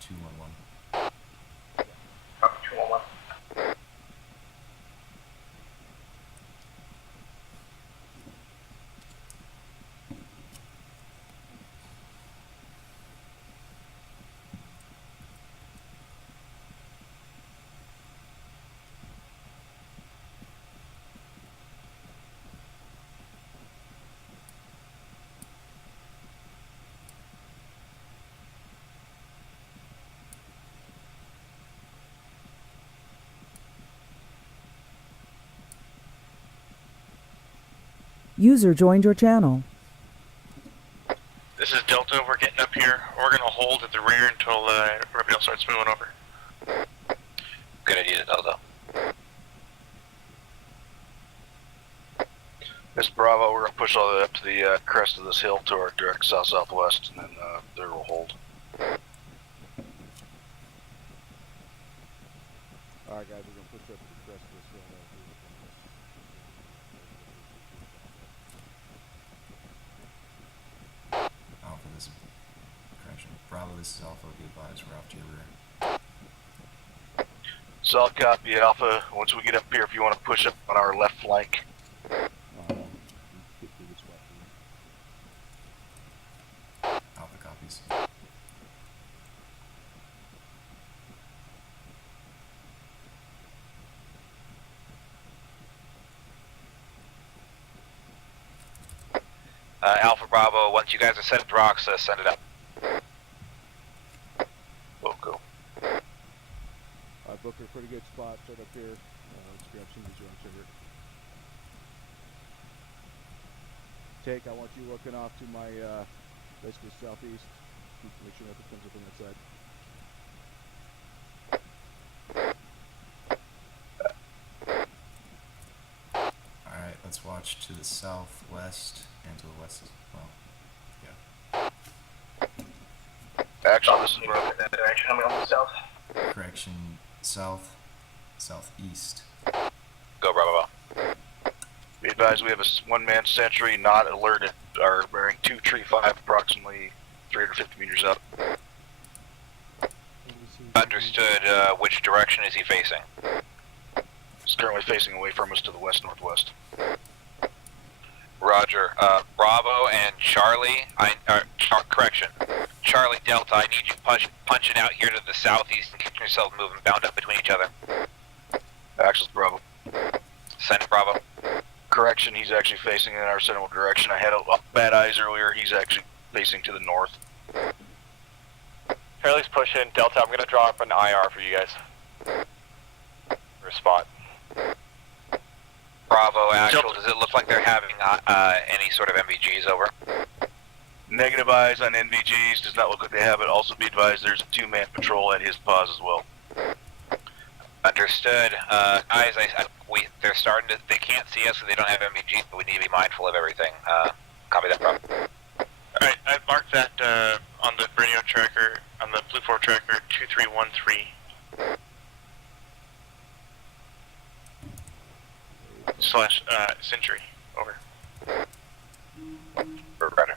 211. Copy 211. User joined your channel. This is Delta. We're getting up here. We're going to hold at the rear until everybody else starts moving over. Good idea, Delta. Miss Bravo, we're going to push all the way up to the crest of this hill to our direct south-southwest, and then there we'll hold. Alright guys, we're going to push up to the crest of this hill. Alpha, this is correction. Bravo, this is Alpha. Be advised, we're off to your rear. Solid copy, Alpha. Once we get up here, if you want to push up on our left flank. Alpha copies. Alpha Bravo, once you guys are set at rocks, send it up. Go. Alright, Booker, pretty good spot. Start up here. Let's grab some of these on trigger. Take, I want you looking off to my, basically southeast. Make sure nothing comes up on that side. Alright, let's watch to the southwest and to the west as well. Yeah. Actually, this is Bravo. That direction, I'm going south. Correction, south, southeast. Go, Bravo. Be advised, we have a one-man sentry not alerted, are bearing 235, approximately 350 meters up. Understood. Which direction is he facing? He's currently facing away from us to the west-northwest. Roger. Bravo and Charlie, correction. Charlie Delta, I need you punching out here to the southeast and keeping yourself moving, bound up between each other. Actions, Bravo. Send it, Bravo. Correction, he's actually facing in our central direction. I had bad eyes earlier, he's actually facing to the north. Charlie's pushing. Delta, I'm going to draw up an IR for you guys. For a spot. Bravo, actual, does it look like they're having any sort of MVGs over? Negative eyes on NVGs, does not look like they have it. Also be advised there's a two-man patrol at his pause as well. Understood. Guys, they're starting to, they can't see us because they don't have MVGs, but we need to be mindful of everything. Copy that, Bravo. Alright, I've marked that on the radio tracker, on the Blue 4 tracker, 2313. Slash, Century. Over. Roger.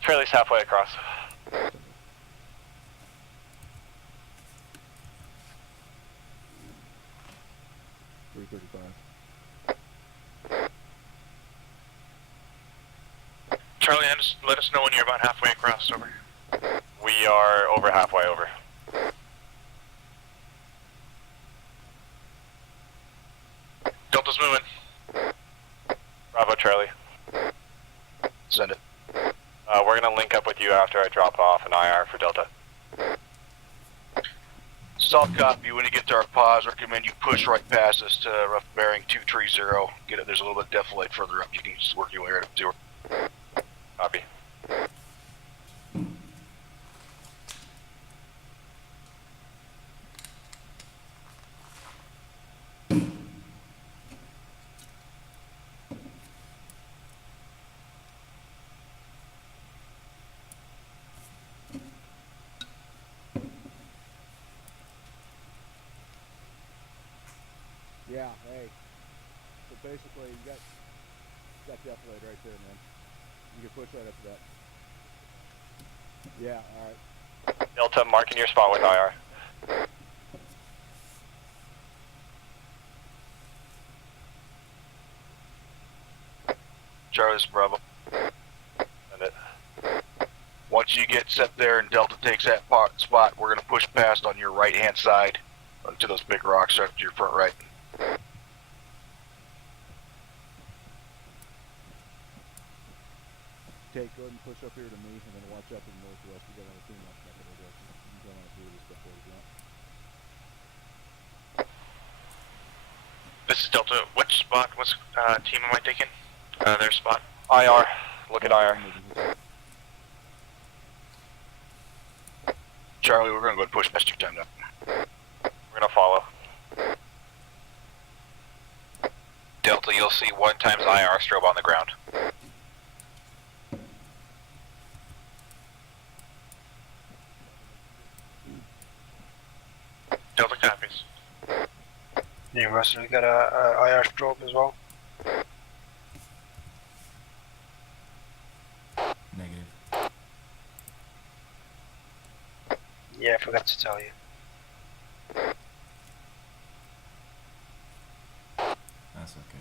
Charlie's halfway across. 335. Charlie, let us know when you're about halfway across. Over. We are over halfway over. Delta's moving. Bravo, Charlie. Send it. We're gonna link up with you after I drop off an IR for Delta. Solid copy. When you get to our pause, recommend you push right past us to rough bearing 230. Get it. There's a little bit of defilade further up. You can just work your way right up to 0. Copy. Yeah, hey. So basically, you got defilade right there, man. You can push right up to that. Yeah, alright. Delta, marking your spot with IR. Charlie's Bravo. Send it. Once you get set there and Delta takes that spot, we're going to push past on your right-hand side to those big rocks up to your front right. Take, go ahead and push up here to me, and then watch up in the northwest. You got another team up in the direction. You can go on through this stuff if you want. This is Delta. Which spot? What team am I taking? Their spot? IR. Look at IR. Charlie, we're going to go and push past your time now. We're gonna follow. Delta, you'll see 1 times IR strobe on the ground. Delta copies. Yeah, Russell, we got a IR strobe as well. Negative. Yeah, I forgot to tell you. That's okay.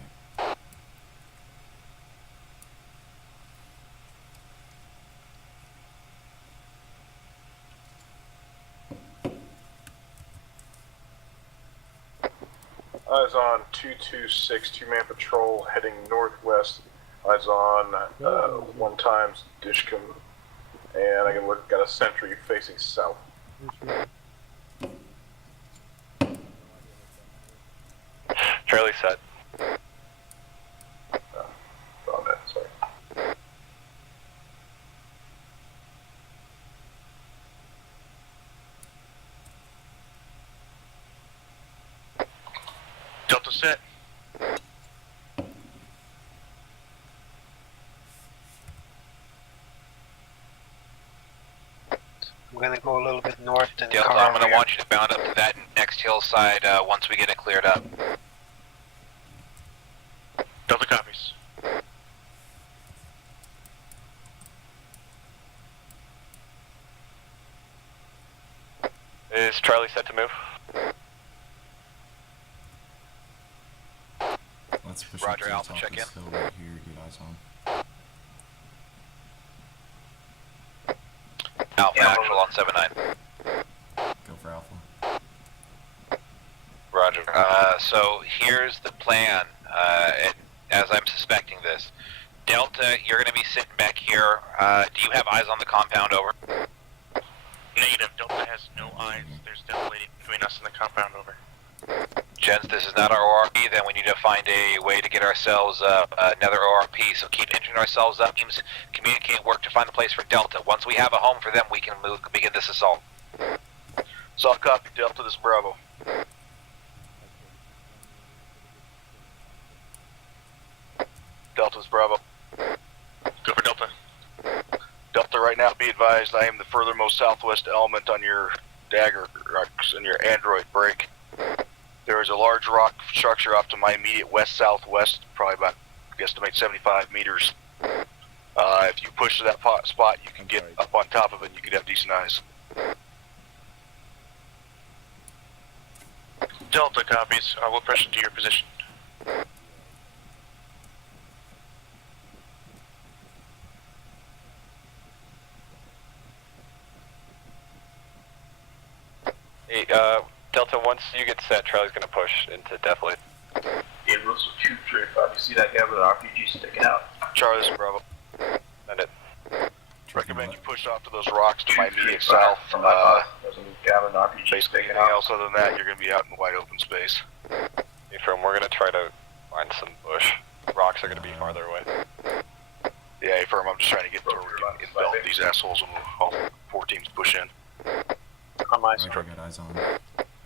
Eyes on 226, 2-man patrol heading northwest. Eyes on 1 times Dishcom, and I can look. Got a sentry facing south. Charlie set. On that, sorry. Delta set. I'm gonna go a little bit north and Delta, I'm gonna want you to bound up to that next hillside once we get it cleared up. Delta copies. Is Charlie set to move? Let's push Roger, up to the Alpha, top check of this in. hill right here, get eyes on. Alpha actual on 7-9. Go for Alpha. Roger. So here's the plan, as I'm suspecting this. Delta, you're going to be sitting back here. Do you have eyes on the compound, over? Negative. Delta has no eyes. There's deflating between us and the compound, over. Gents, this is not our ORP, then we need to find a way to get ourselves another ORP, so keep injuring ourselves up. Teams communicate, work to find a place for Delta. Once we have a home for them, we can begin this assault. Solid copy, Delta, this is Bravo. Delta's Bravo. Go for Delta. Delta, right now, be advised, I am the furthermost southwest element on your dagger, on your android break. There is a large rock structure off to my immediate west-southwest, probably about, guesstimate 75 meters. If you push to that spot, you can get up on top of it and you could have decent eyes. Delta copies. We'll press into your position. Hey, Delta, once you get set, Charlie's gonna push into defilade. Yeah, Russell 235, you see that guy with an RPG sticking out? Charlie, this is Bravo. Send it. Recommend you push off to those rocks to my immediate south. Basically anything else other than that, you're going to be out in wide open space. From we're gonna try to find some bush. Rocks are gonna be farther away. Yeah, firm. I'm just trying to get to where we can envelop these assholes and all 4 teams push in. On my Roger, got eyes on.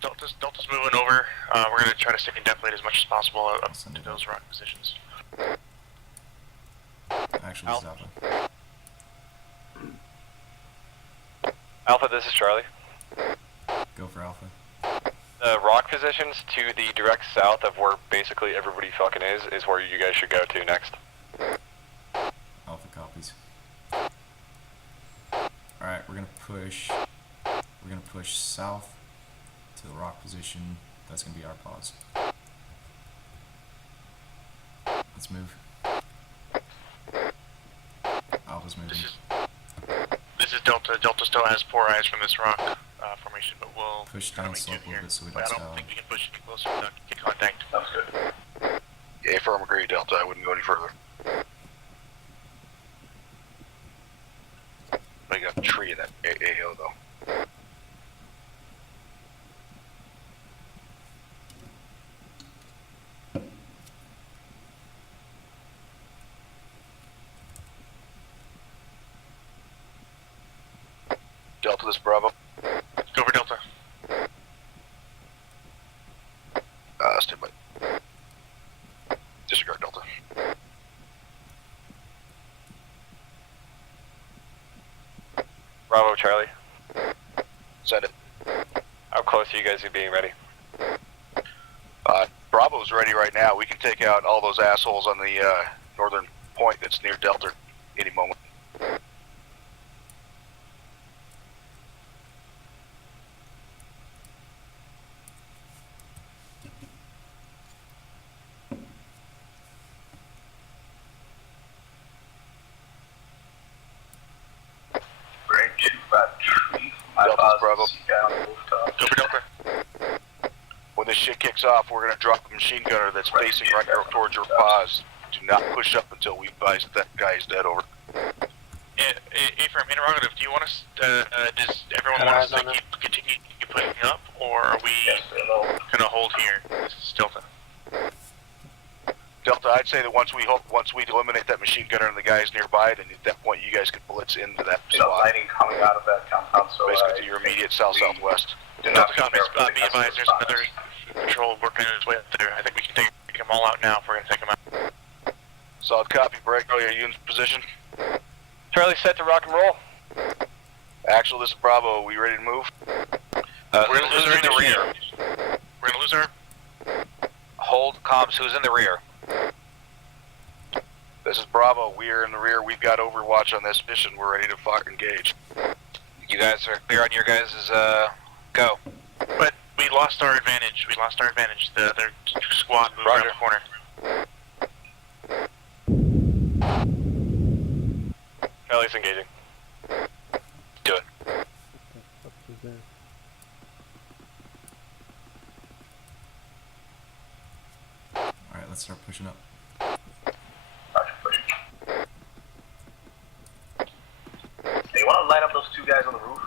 Delta's moving over. We're going to try to stay deflate as much as possible up to those rock positions. Actually, this is Alpha. Alpha, this is Charlie. Go for Alpha. The rock positions to the direct south of where basically everybody fucking is where you guys should go to next. Alpha copies. Alright, we're gonna push south to the rock position. That's gonna be our pause. Let's move. Alpha's moving. This is Delta. Delta still has 4 eyes from this rock formation, but we'll push down slope a little bit so we don't I don't think we can push any closer without get contact. Sounds good. Yeah, firm agree, Delta. I wouldn't go any further. I got a tree in that AO though. Delta, this Bravo. Go for Delta. Stand by. Disregard Delta. Bravo, Charlie. Send it. How close are you guys to being ready? Bravo's ready right now. We can take out all those assholes on the northern point that's near Delta any moment. Delta's Bravo. Go for Delta. When this shit kicks off, we're gonna drop a machine gunner that's facing right towards your pause. Do not push up until we advise that guy is dead. Over. Ephraim, interrogative. Do you want us? Does everyone want us to continue pushing up, or are we gonna hold here? This is Delta. Delta, I'd say that once we eliminate that machine gunner and the guys nearby, then at that point you guys can blitz into that spot. Lighting coming out of that compound, so basically to your immediate south-southwest. Delta copies. Be advised, there's another patrol working his way up there. I think we can take them all out now if we're gonna take them out. Solid copy. Break. Are you in position? Charlie, set to rock and roll. Axel, this is Bravo. Are we ready to move? We're gonna lose our in the rear. We're gonna lose our. Hold comms. Who's in the rear? This is Bravo. We are in the rear. We've got overwatch on this mission. We're ready to engage. You guys are clear on your guys' go. But we lost our advantage. The other squad moved around the corner. Charlie's engaging. Do it. Alright, let's start pushing up. Hey, you want to light up those 2 guys on the roof?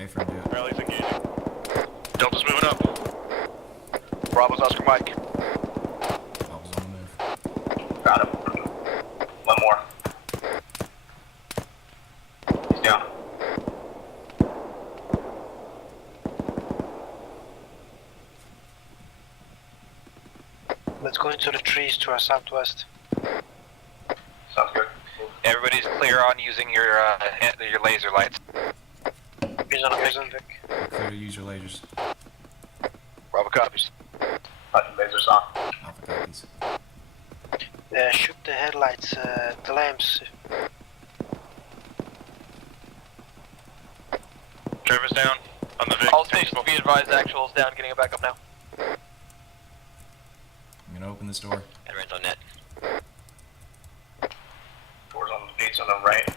Ephraim, do it. Charlie's engaging. Delta's moving up. Bravo's Oscar Mike. Alpha's on the move. Got him. One more. He's down. Let's go into the trees to our southwest. Sounds good. Everybody's clear on using your laser lights. He's on a prison, Vic. Clear to use your lasers. Bravo copies. Lasers on. Alpha copies. Shoot the headlights, the lamps. Driver's down on the Vic. All stations be advised, actual's down, getting it back up now. I'm gonna open this door. Everyone's on net. Doors on the gates on the right.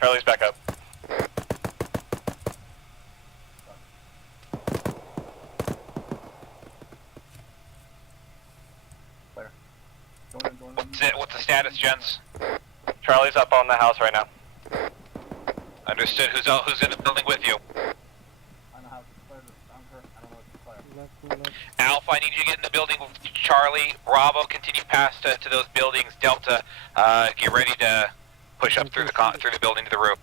Charlie's back up. What's it? What's the status, gents? Charlie's up on the house right now. Understood. Who's in the building with you? Alpha, I need you to get in the building with Charlie. Bravo, continue past to those buildings. Delta, get ready to push up through the building to the roof.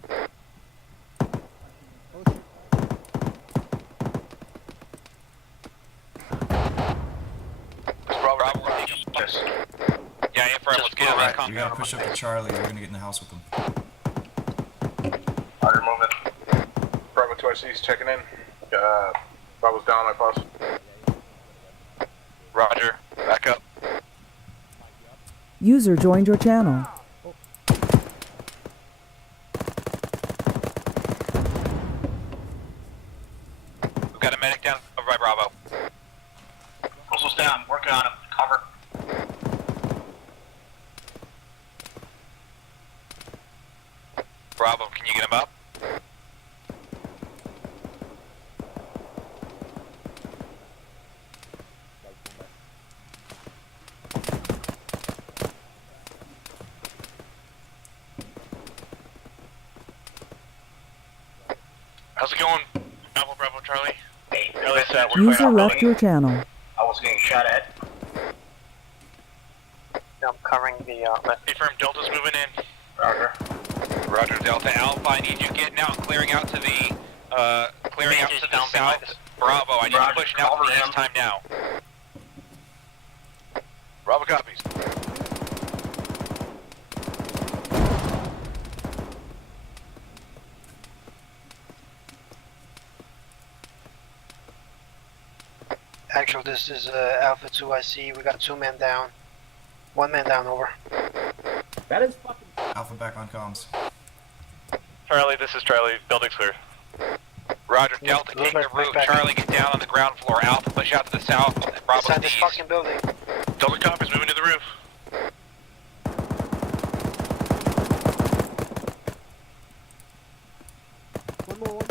Bravo, yes. Yeah, affirm. Let's get in that compound. We gotta push up to Charlie. We're gonna get in the house with him. Roger, movement. Bravo 2IC's checking in. Bravo's down on my post. Roger, back up. User joined your channel. We've got a medic down over by Bravo. Coastal's down, working on him. Cover. Bravo, can you get him up? How's it going, Alpha Bravo Charlie? Hey, User left your channel. I was getting shot at. I'm covering the Affirm, Delta's moving in. Roger. Roger, Delta Alpha, I need you getting out and clearing out to the, south. Bravo, I need you pushing out to the east time now. Bravo copies. Actual, this is Alpha 2IC. We got 2 men down. 1 man down, over. That is fucking... Alpha back on comms. Charlie, this is Charlie. Building's clear. Roger, Delta, take the roof. Charlie, get down on the ground floor. Alpha, push out to the south. Bravo, Inside this fucking building. Delta copies, moving to the roof. One more.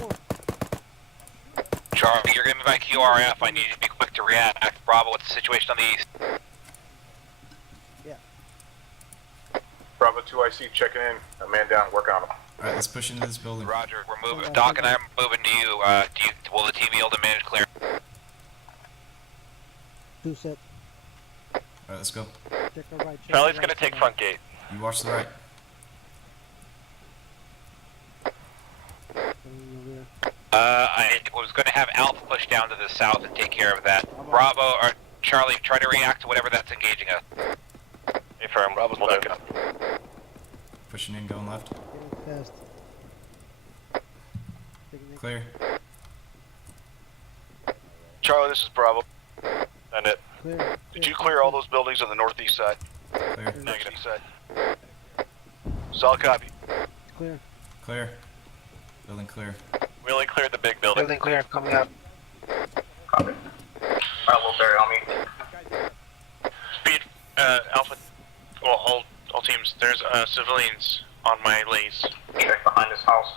Charlie, you're getting me by QRF. I need you to be quick to react. Bravo, what's the situation on the east? Bravo 2IC checking in. A man down, work on him. Alright, let's push into this building. Roger, we're moving. Doc and I are moving to you. Will the team be able to manage clear? 2 set. Alright, let's go. Check the right. Charlie's gonna take front gate. You watch the right. I was going to have Alpha push down to the south and take care of that. Bravo, or Charlie, try to react to whatever that's engaging us. Affirm. Bravo's We'll back do. up. Pushing in, going left. Getting fast. Clear. Charlie, this is Bravo. Send it. Clear. Did you clear all those buildings on the northeast side? Clear. Negative. East side. Solid copy. Clear. Clear. Building clear. We only cleared the big building. Building clear, coming up. Copy. Bravo, Barry, on me. Speed, Alpha, well, all teams, there's civilians on my lays. Check behind this house.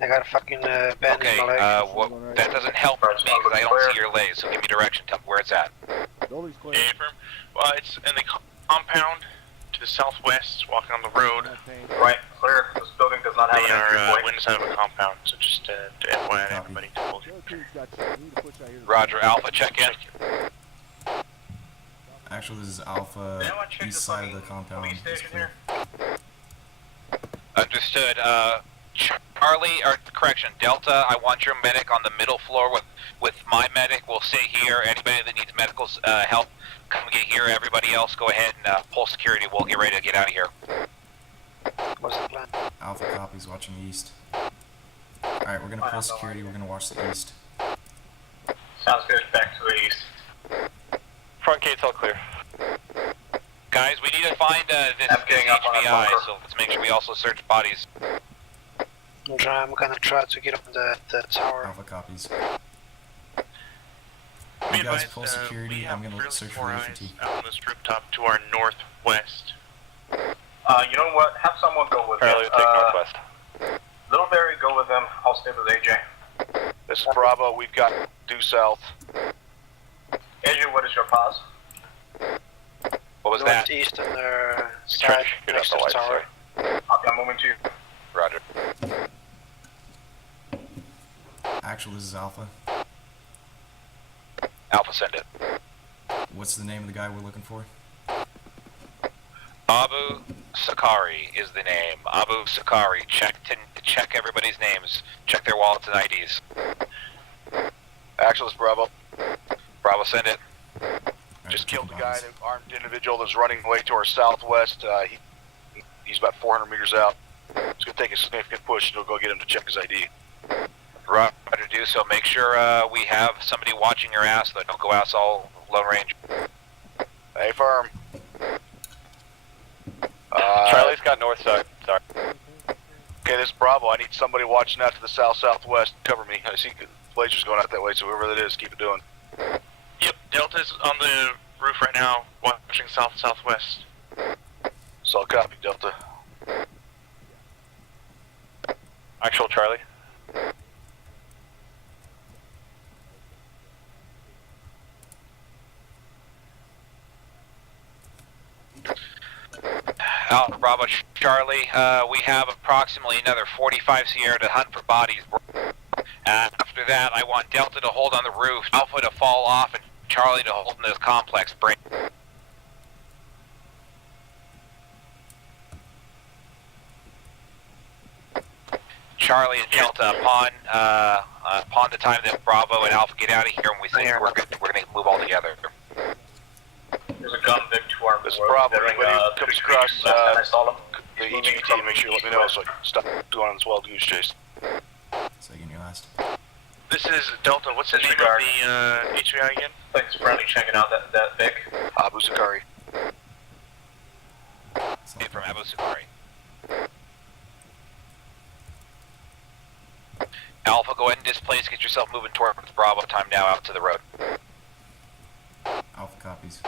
I got a fucking bandage Okay, in my leg. that doesn't help me because I don't see your lays, so give me direction. Tell me where it's at. Building's clear. Yeah, affirm. Well, it's in the compound to the southwest, walking on the road. Right, clear. This building does not have They an entry are point. witness out of a compound, so just to FYI everybody to hold you. Roger, Alpha, check in. Actually, this is Alpha, east side of the compound. It's clear. Understood. Charlie, or correction, Delta, I want your medic on the middle floor with my medic. We'll sit here. Anybody that needs medical help, come get here. Everybody else, go ahead and pull security. We'll get ready to get out of here. What's the plan? Alpha copies, watching east. Alright, we're gonna pull security. We're gonna watch the east. Sounds good. Back to the east. Front gate's all clear. Guys, we need to find this HVI, so let's make sure we also search bodies. I'm gonna try to get up the tower. Alpha copies. Be You guys advised, pull security. I'm gonna really search for four HT. eyes out on this rooftop to our northwest. You know what? Have someone go with Charlie, him. take northwest. Little Barry, go with him. I'll stay with AJ. This is Bravo. We've got due south. AJ, what is your pause? What was that? Northeast on their side next to the tower. I'm moving to you. Roger. Actual, this is Alpha. Alpha, send it. What's the name of the guy we're looking for? Abu Sakari is the name. Abu Sakari. Check everybody's names. Check their wallets and IDs. Actual is Bravo. Bravo, send it. Just killed the guy, the armed individual that's running away to our southwest. He's about 400 meters out. It's going to take a significant push to go get him to check his ID. Roger, do so. Make sure we have somebody watching your ass, though. Don't go ass all Lone Range. Hey, firm. Charlie's got north side. Sorry. Okay, this is Bravo. I need somebody watching out to the south-southwest. Cover me. I see lasers going out that way, so whoever that is, keep it doing. Yep, Delta's on the roof right now, watching south-southwest. So I'll copy, Delta. Actual Charlie. Alpha Bravo Charlie, we have approximately another 45 Sierra to hunt for bodies. After that, I want Delta to hold on the roof, Alpha to fall off, and Charlie to hold in this complex break. Charlie and Delta, upon the time that Bravo and Alpha get out of here and we think we're going to move all together. There's a convict to our This is Bravo. Anybody who comes across the HVT, make sure you let me know so I can stop going on this wild goose chase. Second, your last. This is Delta. What's the name of the HVI again? Thanks for friendly checking out that Vic. Abu Sakari. Name from Abu Sakari. Alpha, go ahead and displace. Get yourself moving towards Bravo. Time now out to the road. Alpha copies.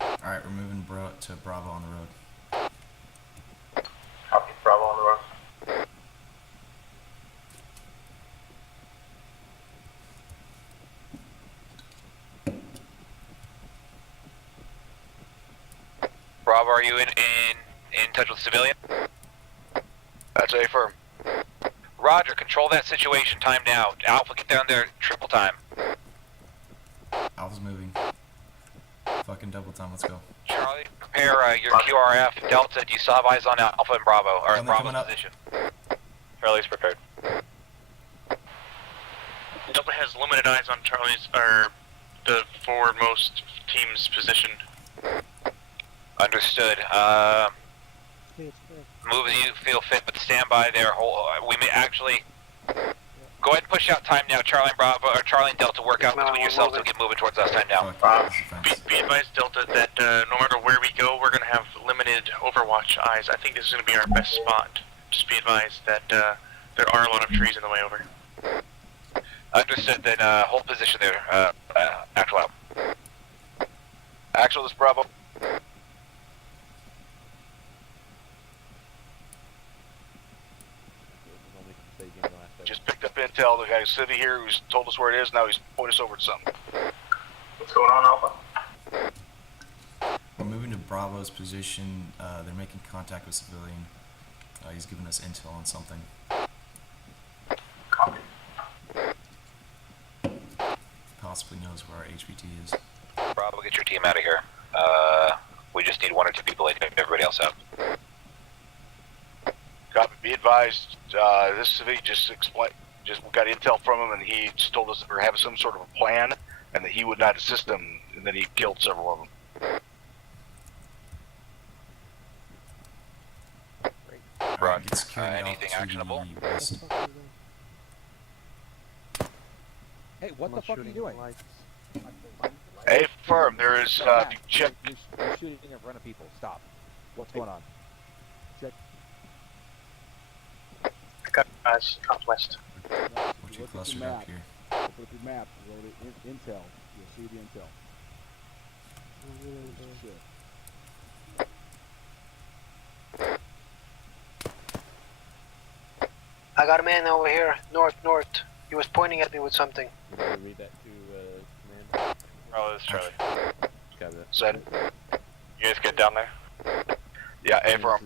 Alright, we're moving to Bravo on the road. Copy, Bravo on the road. Bravo, are you in touch with civilian? That's A firm. Roger, control that situation. Time now. Alpha, get down there. Triple time. Alpha's moving. Fucking double time, let's go. Charlie, prepare your QRF. Delta, do you still have eyes on Alpha and Bravo? Or Bravo's position? Charlie's prepared. Delta has limited eyes on Charlie's, or the forwardmost team's position. Understood. Move as you feel fit, but stand by there. We may actually go ahead and push out time now. Charlie and Bravo, or Charlie and Delta, work out between yourselves and get moving towards us. Time now. Be advised, Delta, that no matter where we go, we're going to have limited Overwatch eyes. I think this is going to be our best spot. Just be advised that there are a lot of trees in the way over. Understood. Then hold position there. Actual out. Actual, this is Bravo. Just picked up intel. The guy Civvy here who's told us where it is. Now he's pointing us over to something. What's going on, Alpha? We're moving to Bravo's position. They're making contact with civilian. He's giving us intel on something. Copy. Possibly knows where our HVT is. Bravo, get your team out of here. We just need one or two people to take everybody else out. Copy. Be advised. This civvy just got intel from him, and he just told us that we're having some sort of a plan, and that he would not assist them, and then he killed several of them. Roger. Anything actionable? Hey, what the fuck are you doing? Hey, firm, there is, check. You're shooting in front of people. Stop. What's going on? Check. Guys, southwest. We're too clustered up here. Look at the map. Go to intel. You'll see the intel. Shit. I got a man over here, north. He was pointing at me with something. You want to read that to command? Oh, this is Charlie. Got it. Send. You guys get down there? Yeah, A firm.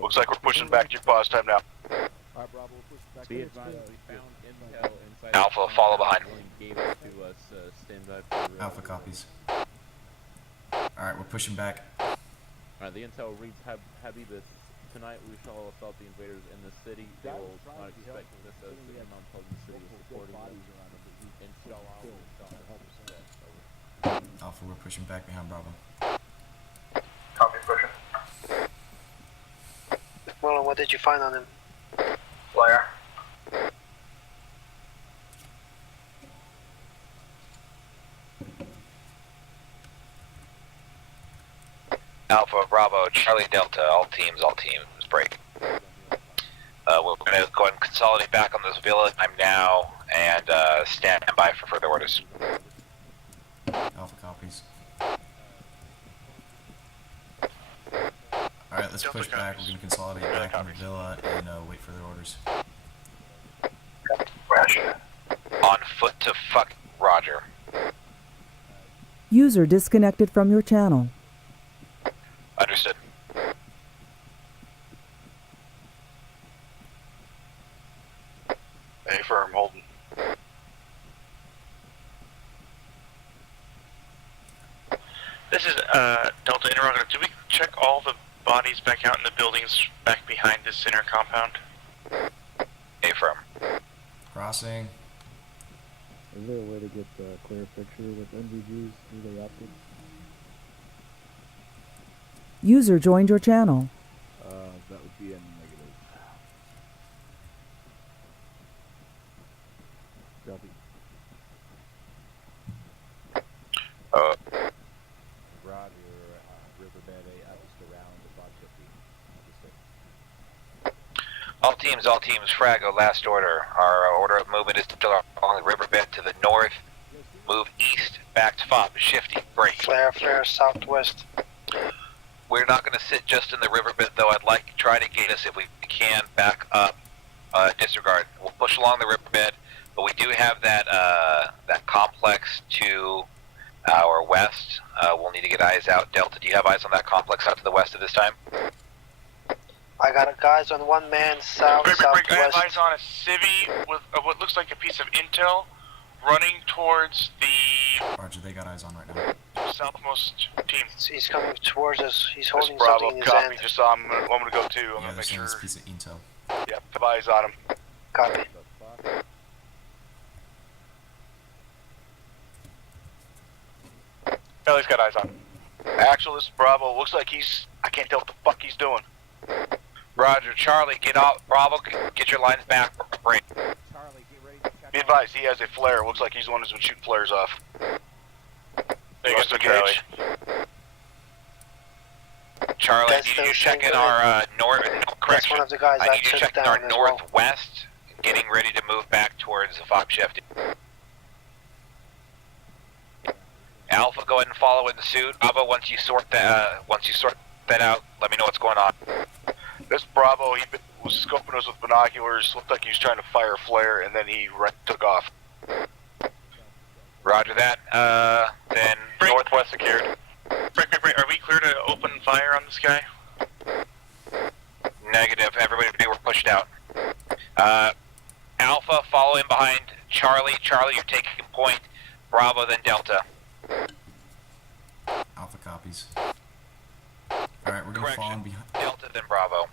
Looks like we're pushing back to your pause time now. Alright, Bravo, we'll push back. Be advised, we found intel inside. Alpha, follow behind. Gave it to us. Stand by for. Alpha copies. Alright, we're pushing back. Alright, the intel reads Habiba. Tonight we shall assault the invaders in the city. They will not expect this as the Imam told the city was supporting them. Alpha, we're pushing back behind Bravo. Copy, pushing. Well, what did you find on him? Flare. Alpha, Bravo, Charlie, Delta, all teams, break. We're going to go ahead and consolidate back on this villa time now and stand by for further orders. Alpha copies. Alright, let's push back. We're going to consolidate back in the villa and wait for their orders. On foot to fuck Roger. User disconnected from your channel. Understood. A firm, holding. This is Delta Interrogator. Did we check all the bodies back out in the buildings back behind this center compound? A firm. Crossing. Is there a way to get a clear picture with NVGs? Who they opted? User joined your channel. That would be a negative. Copy. Roger, Riverbed, just around the 550. All teams, Frago, last order. Our order of movement is still along the riverbed to the north. Move east, back to FOB, shifty, break. Flare, southwest. We're not going to sit just in the riverbed, though. I'd like to try to get us, if we can, back up, disregard. We'll push along the riverbed, but we do have that, that complex to our west. We'll need to get eyes out. Delta, do you have eyes on that complex out to the west at this time? I got guys on one man southwest. I have eyes on a civvy with what looks like a piece of intel running towards the... Roger, they got eyes on right now. Southmost team. He's coming towards us. He's holding Bravo, something in his copy. hand. Just saw him. I'm gonna go too. I'm Yeah, gonna they're make seeing sure. this piece of intel. Yeah, have eyes on him. Copy. Kelly's got eyes on. Actual, this is Bravo. Looks like he's. I can't tell what the fuck he's doing. Roger, Charlie, get out. Bravo, get your lines back. Break. Charlie, get ready to check. Be advised, he has a flare. Looks like he's the one who's been shooting flares off. There you go, Charlie. Charlie, I need you to check in our north. That's one of the guys I that need you to took check in down our as well. northwest, getting ready to move back towards the FOB shift. Alpha, go ahead and follow in the suit. Bravo, once you sort that out, let me know what's going on. This Bravo, he was scoping us with binoculars. Looked like he was trying to fire a flare, and then he took off. Roger that. Then Northwest secured. Break. Are we clear to open fire on this guy? Negative. Everybody, we're pushed out. Alpha, follow in behind Charlie. Charlie, you're taking point. Bravo, then Delta. Alpha copies. Alright, we're gonna fall in behind. Delta, then Bravo.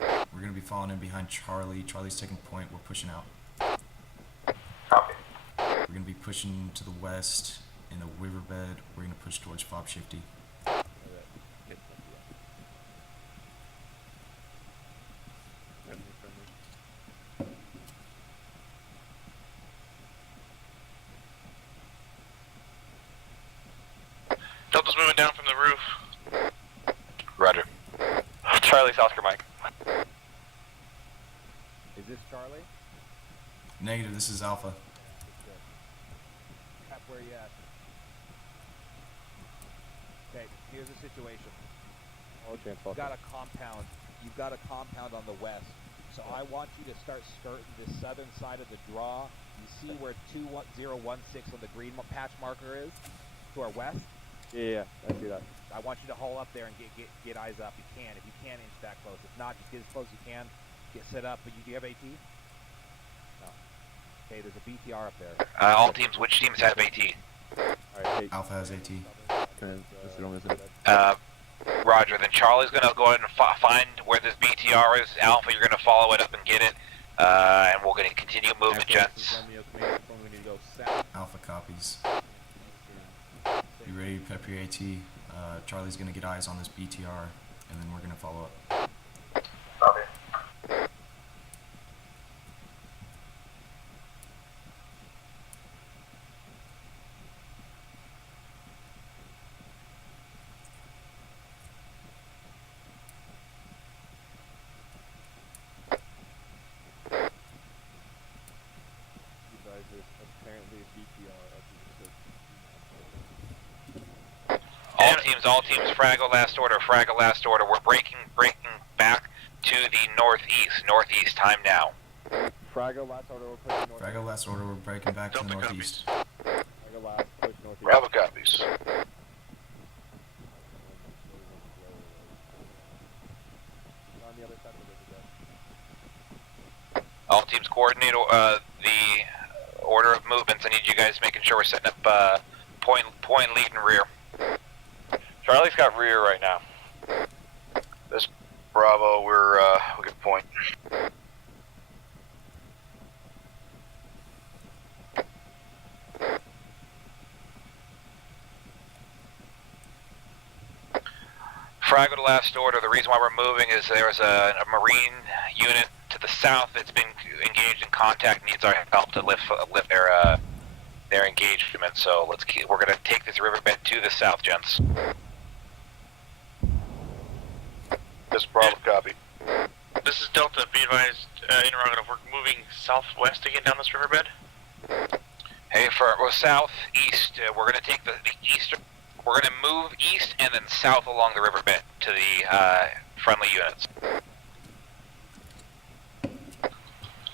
We're gonna be falling in behind Charlie. Charlie's taking point. We're pushing out. Copy. We're gonna be pushing to the west in the riverbed. We're gonna push towards FOB shifty. Delta's moving down from the roof. Roger. Charlie's Oscar Mike. Is this Charlie? Negative, this is Alpha. Cap, where you at? Okay, here's the situation. You've got a compound. You've got a compound on the west. So I want you to start skirting the southern side of the draw. You see where 21016 on the green patch marker is? To our west? Yeah, I see that. I want you to haul up there and get eyes up. You can. If you can, inch that close. If not, just get as close as you can. Get set up. But do you have AT? No. Okay, there's a BTR up there. All teams, which teams have AT? Alright, Alpha has AT. Roger. Then Charlie's going to go ahead and find where this BTR is. Alpha, you're going to follow it up and get it. And we're going to continue movement, gents. Alpha copies. Be ready to prep your AT. Charlie's going to get eyes on this BTR, and then we're going to follow up. Copy. All teams, fraggle last order, fraggle last order. We're breaking back to the northeast, time now. Fraggle last order, we're pushing northeast. Fraggle last order, we're breaking back to the northeast. Fraggle last, push northeast. Bravo copies. On the other side of the river, All teams coordinate the order of movements. I need you guys making sure we're setting up point, lead, and rear. Charlie's got rear right now. This Bravo, we're good point. Fraggle to last order. The reason why we're moving is there's a Marine unit to the south that's been engaged in contact, needs our help to lift their engagement. So we're going to take this riverbed to the south, gents. This is Bravo, copy. This is Delta. Be advised, interrogative. We're moving southwest again down this riverbed. Hey, we're southeast. We're going to take the eastern. We're going to move east and then south along the riverbed to the friendly units.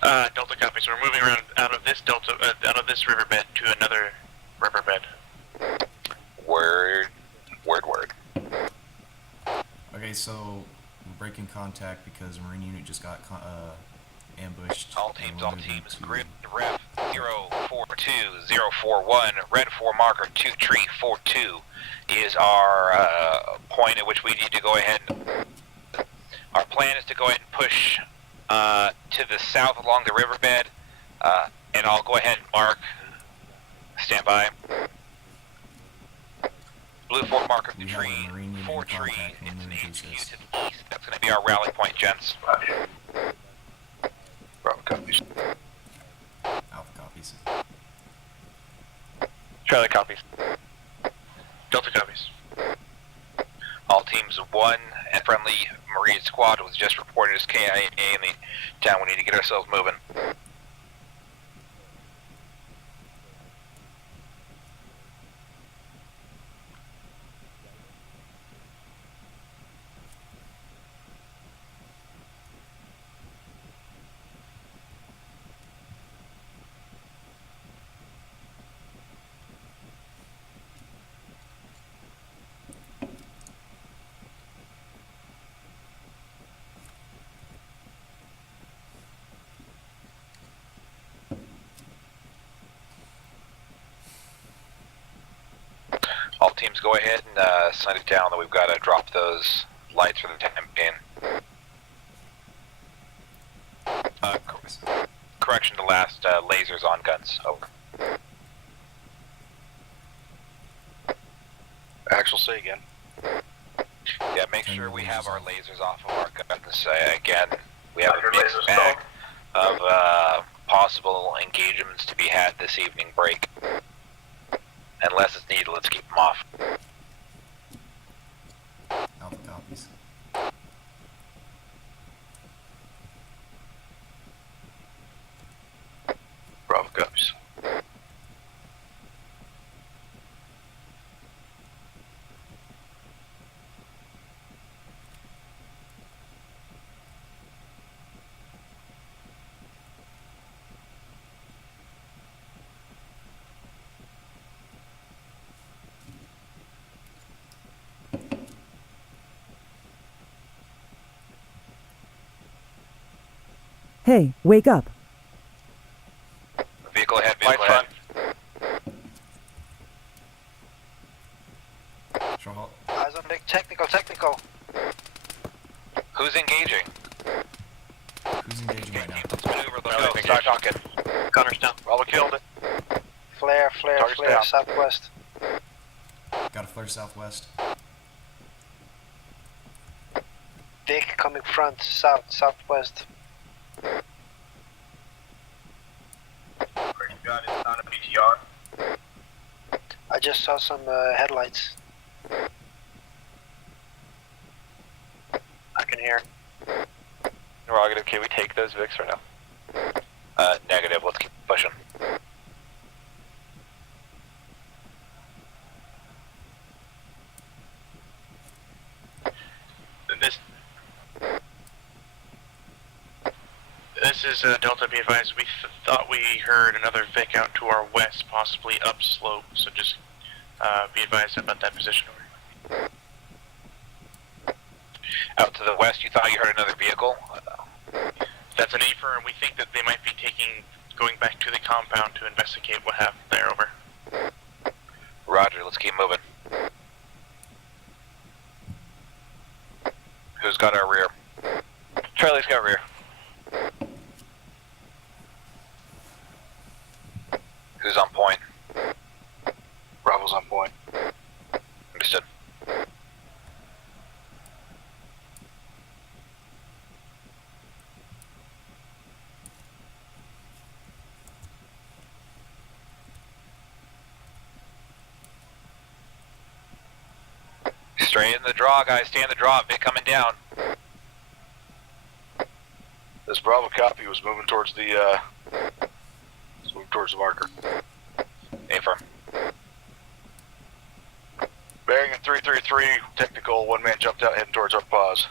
Delta copy. So we're moving around out of this riverbed to another riverbed. Word. Okay, so we're breaking contact because a Marine unit just got ambushed. All teams, grid ref 042041, red 4 marker 2 tree 42 is our point at which we need to go ahead. Our plan is to go ahead and push to the south along the riverbed, and I'll go ahead and mark. Stand by. Blue 4 marker the tree, 4 tree, it's an HQ to the east. That's going to be our rally point, gents. Bravo copies. Alpha copies. Charlie copies. Delta copies. All teams 1 and friendly Marine squad was just reported as KIA in the town. We need to get ourselves moving. All teams go ahead and sign it down that we've got to drop those lights for the campaign. Correction to last, lasers on guns, over. Axel, say again. Yeah, make sure we have our lasers off of our guns. Again, we have a mixed bag of possible engagements to be had this evening break. Unless it's needed, let's keep them off. Alpha copies. Bravo copies. Hey, wake up. Vehicle ahead, vehicle ahead. Short halt. Eyes on big technical. Who's engaging? Who's engaging right now? Let's maneuver, let's go, start talking. Gunner's down. Bravo killed it. Flare, Target's down. southwest. Got a flare southwest. Dick coming front, southwest. Gun is on a BTR. I just saw some headlights. I can hear. Interrogative, can we take those Vics or no? Negative, let's keep pushing. This is Delta. Be advised, we thought we heard another Vic out to our west, possibly upslope. So just be advised about that position. Out to the west, you thought you heard another vehicle? That's an AFIR, and we think that they might be going back to the compound to investigate what happened there. Over. Roger, let's keep moving. Who's got our rear? Charlie's got rear. Who's on point? Bravo's on point. Understood. Straight in the draw, guys. Stay in the draw. Vic coming down. This Bravo copy was moving towards the marker. Affirm. Bearing at 333, technical, one man jumped out heading towards our pause.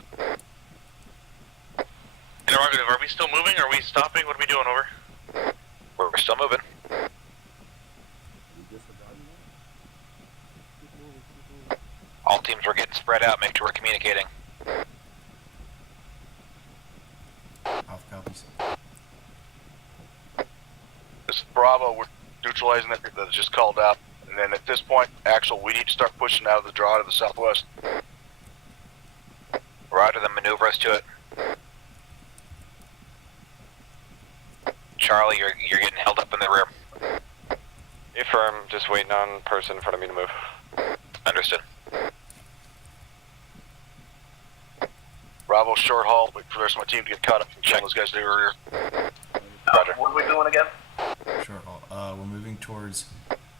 Interrogative, are we still moving? Are we stopping? What are we doing? Over. We're still moving. All teams were getting spread out. Make sure we're communicating. Off copies. This is Bravo, we're neutralizing that that's just called out. And then at this point, Axel, we need to start pushing out of the draw to the southwest. Roger, then maneuver us to it. Charlie, you're getting held up in the rear. Affirm, just waiting on person in front of me to move. Understood. Bravo, short haul, wait for the rest of my team to get caught up and check those guys to earlier. Roger. What are we doing again? Short haul. We're moving towards.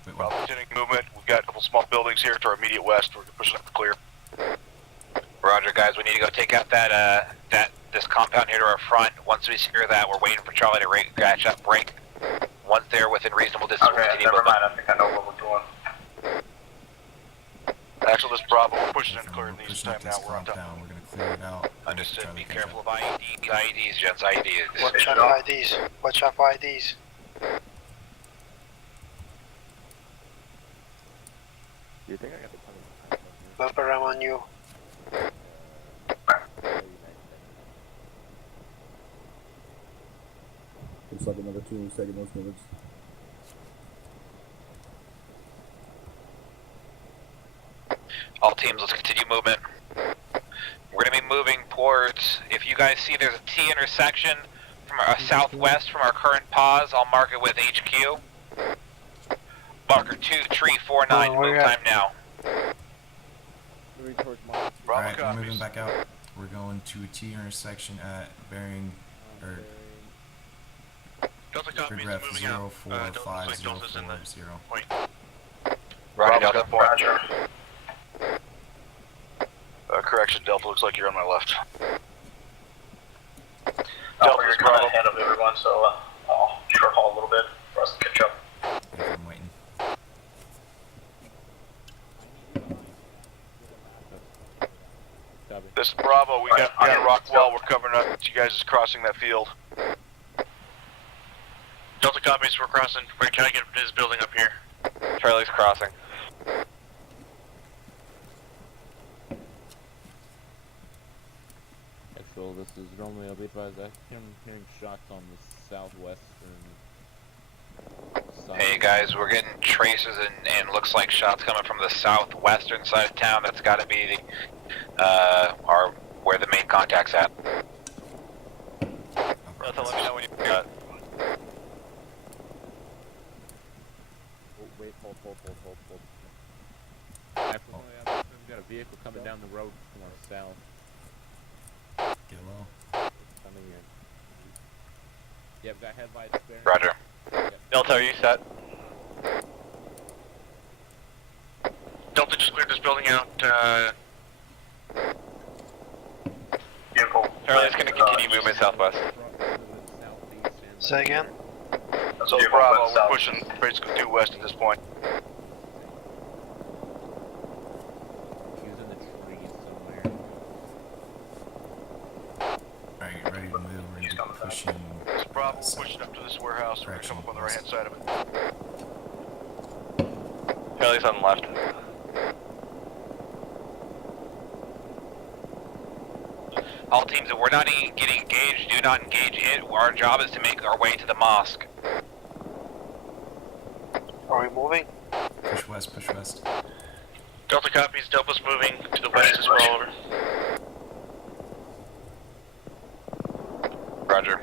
Wait, Bravo, continuing movement. We've got a couple small buildings here to our immediate west. We're pushing up the clear. Roger, guys. We need to go take out this compound here to our front. Once we secure that, we're waiting for Charlie to catch up, break. Once they're within reasonable distance, we'll continue moving. I think I know what we're doing. Axel, this Bravo, we're pushing into clear these time now. We're on top. We're gonna clear it out. Understood. Be careful of IEDs, gents. IEDs. Watch out for IDs. Watch out for IDs. Do you think I got the time? Bumper ram on you. Looks like another 2 second those minutes. All teams, let's continue movement. We're going to be moving towards, if you guys see there's a T intersection from our southwest from our current pause, I'll mark it with HQ. Marker 2349, move time now. Moving towards Mars. Alright, we're moving back out. We're going to a T intersection at bearing, or Delta copies, grid ref moving out. 045040. Point. Right, Delta. Roger. Correction, Delta, looks like you're on my left. Delta is Bravo. Ahead of everyone, so I'll short haul a little bit for us to catch up. Yeah, I'm waiting. This is Bravo, we got a rock wall, we're covering up. You guys is crossing that field. Delta copies, we're crossing. We're trying to get this building up here. Charlie's crossing. Central, this is Romeo. Be advised, I'm hearing shots on the southwestern side. Hey guys, we're getting traces and looks like shots coming from the southwestern side of town. That's got to be where the main contact's at. Delta, let me know when you got. Oh, wait, hold. We've got a vehicle coming down the road from our south. Get low. Coming in. Yeah, we've got headlights there. Roger. Yep. Delta, are you set? Delta just cleared this building out. Charlie's going to continue movement southwest. Say again? So Bravo, we're pushing basically due west at this point. He was in the trees somewhere. Alright, ready to move. We're going to be pushing. So Bravo, we're pushing up to this warehouse. We're going to come up on the right hand side of it. Charlie's on the left. All teams that we're not getting engaged, do not engage it. Our job is to make our way to the mosque. Are we moving? Push west, push west. Delta copies. Delta's moving to the west as well. Over. Roger.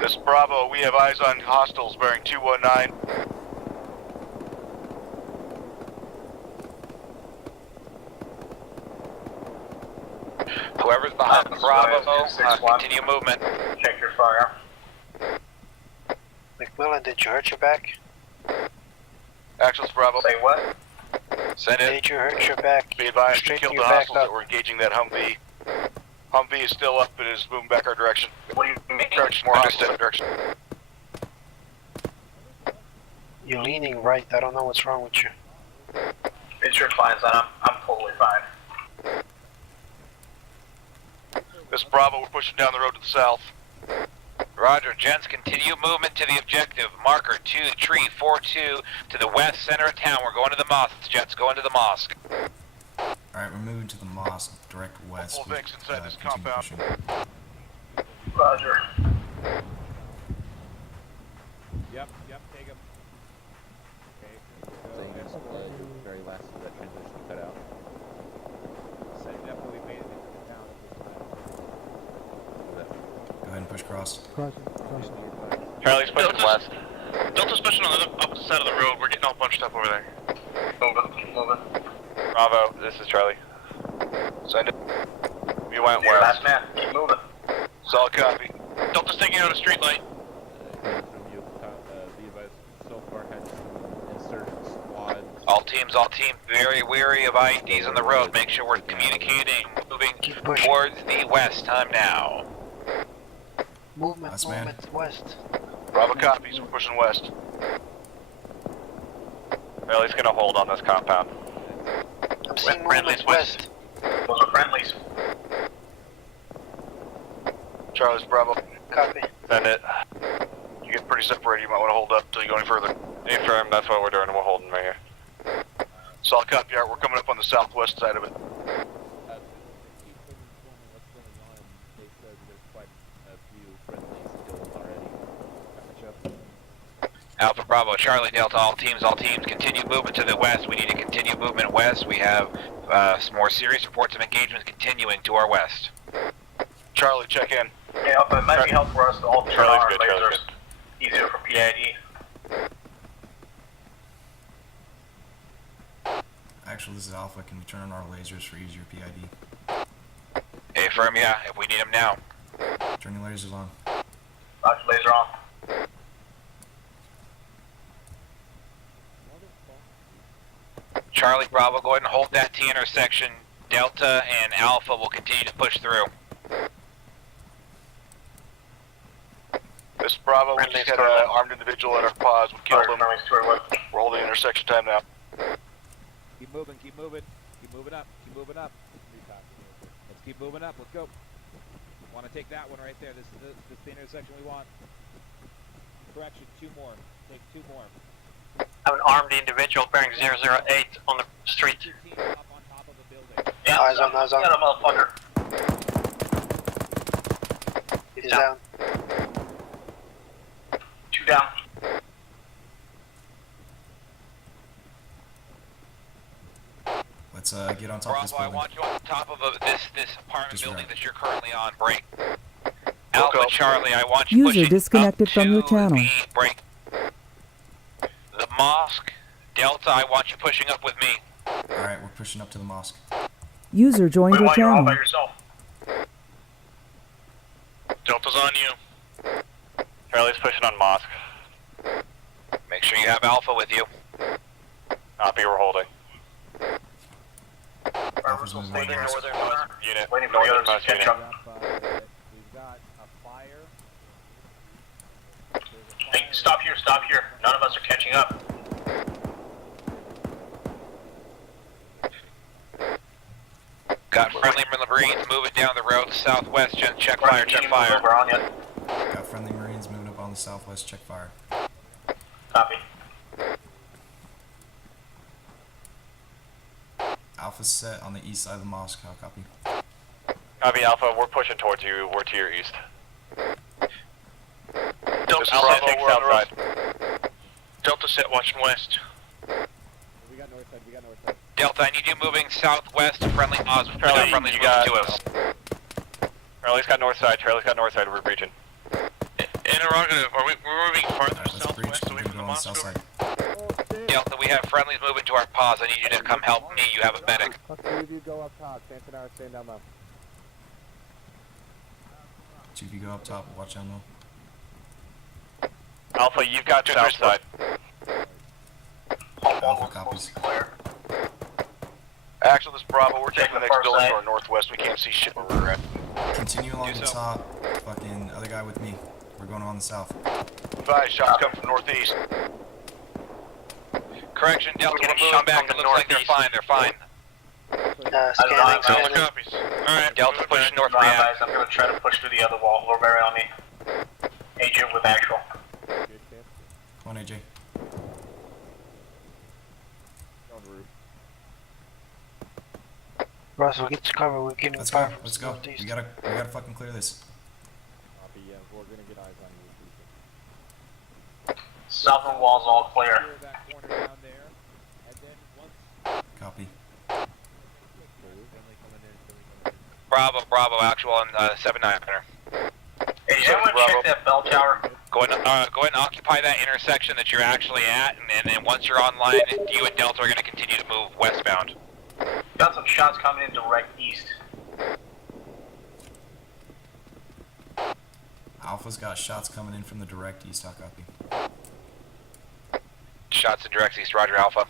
This is Bravo, we have eyes on hostiles bearing 219. Whoever's behind Bravo, continue movement. Check your fire. McMillan, did you hurt your back? Actions Bravo. Say what? Send it. Did you hurt your back? Be advised, Straighten killed the your back hostiles up. that were engaging that Humvee. Humvee is still up, but is moving back our direction. What do you mean? Direction, more hostiles in our direction. You're leaning right. I don't know what's wrong with you. It's your fine, son. I'm totally fine. This is Bravo, we're pushing down the road to the south. Roger, gents, continue movement to the objective. Marker 2342 to the west center of town. We're going to the mosque, gents. Going to the mosque. Alright, we're moving to the mosque, direct west. Full Vicks inside this continue compound. pushing. Roger. Yep, take him. Okay, Saying that's the very last of that transition cut out. so definitely made it into the town at this time. Go ahead and push cross. Crossing. Charlie's pushing west. Delta's pushing on the opposite side of the road. We're getting all bunched up over there. Moving. Bravo, this is Charlie. Send it. We went You're last west. man. Keep moving. Solid copy. Delta's taking out a street light. From you, be advised, so far had insurgent squads. All teams, very wary of IEDs on the road. Make sure we're communicating, moving towards the west. Time now. Movement, Last man. west. Bravo copies, we're pushing west. Charlie's going to hold on this compound. I'm seeing Friendly's movement west. Those are friendlies. Charlie's Bravo. Copy. Send it. You get pretty separated, you might want to hold up until you go any further. Affirm, that's what we're doing. We're holding right here. Solid copy, we're coming up on the southwest side of it. They said there's quite a few friendlies killed already. Alpha Bravo, Charlie Delta, all teams, continue movement to the west. We need to continue movement west. We have some more serious reports of engagement continuing to our west. Charlie, check in. Yeah, but it might be helpful for us to all turn Charlie's our good, lasers. Charlie's Easier for PID. Actually, this is Alpha. Can we turn on our lasers for easier PID? Affirm, yeah, if we need them now. Turn your lasers on. Roger, laser on. Charlie Bravo, go ahead and hold that T intersection. Delta and Alpha will continue to push through. This is Bravo, we just had an armed individual at our pods. We killed him. We're holding intersection time now. Keep moving up. Let's keep moving up, let's go. Want to take that one right there. This is the intersection we want. Correction, 2 more. Take 2 more. I have an armed individual bearing 008 on the street. Up on top of the building. Yeah, eyes on. Got a motherfucker. He's down. 2 down. Let's get on top of this Bravo, I building. want you on top of this apartment Just building right. that you're currently on. Break. Alpha Charlie, I want you User pushing disconnected up from your to channel. the break. The mosque. Delta, I want you pushing up with me. Alright, we're pushing up to the mosque. User joined your You're all channel. by yourself. Delta's on you. Charlie's pushing on mosque. Make sure you have Alpha with you. Copy, we're holding. Alpha's moving right now. Northernmost unit. Waiting for the others to Northernmost catch unit. up. We've got a fire. Hey, stop here, stop here. None of us are catching up. Got friendly Marines moving down the road southwest. Check fire, check fire. We're on you. Got friendly Marines moving up on the southwest. Check fire. Copy. Alpha's set on the east side of the mosque. How copy? Copy, Alpha, we're pushing towards you. We're to your east. Delta Alpha, set, take south side. Delta set, watching west. We got north side. We got north side. Delta, I need you moving southwest to friendly Oz. Charlie, Friendly's you moving got- to us. Charlie's got north side. Charlie's got north side. We're breaching. Interrogative, we're moving farther Alright, let's breach. southwest We're away gonna from go the on the south mosque. side. Delta, we have friendlies moving to our pause. I need you to come help me. You have a medic. Two of you go up top. Santanara, stand down low. Two of you go up top. Watch down low. Alpha, you've got south side. Alpha copies. Actually, this Bravo, we're taking the the next far building side. to our northwest. We can't see shit where we're at. Continue along Do the so. top. Fucking other guy with me. We're going on the south. Advise, shots coming from northeast. Correction, Delta, We're we're getting moving shot back. from It the looks like they're northeast. fine. They're fine. Scanning, Delta scanning. copies. Alright, Delta pushing north react. I'm gonna try to push through the other wall. We're very on me. AJ with actual. Come on, AJ. On route. Russell, get to cover. We're getting Let's fire go. from Let's go. northeast. We gotta fucking clear this. Copy, yeah, we're gonna get eyes on you. Southern wall's all clear. Clear that corner down there. And then once Copy. Bravo, Bravo, actual on 7-9er. Hey, did anyone check that bell tower? Go ahead and occupy that intersection that you're actually at, and then once you're online, you and Delta are going to continue to move westbound. Got some shots coming in direct east. Alpha's got shots coming in from the direct east. How copy? Shots in direct east, Roger Alpha.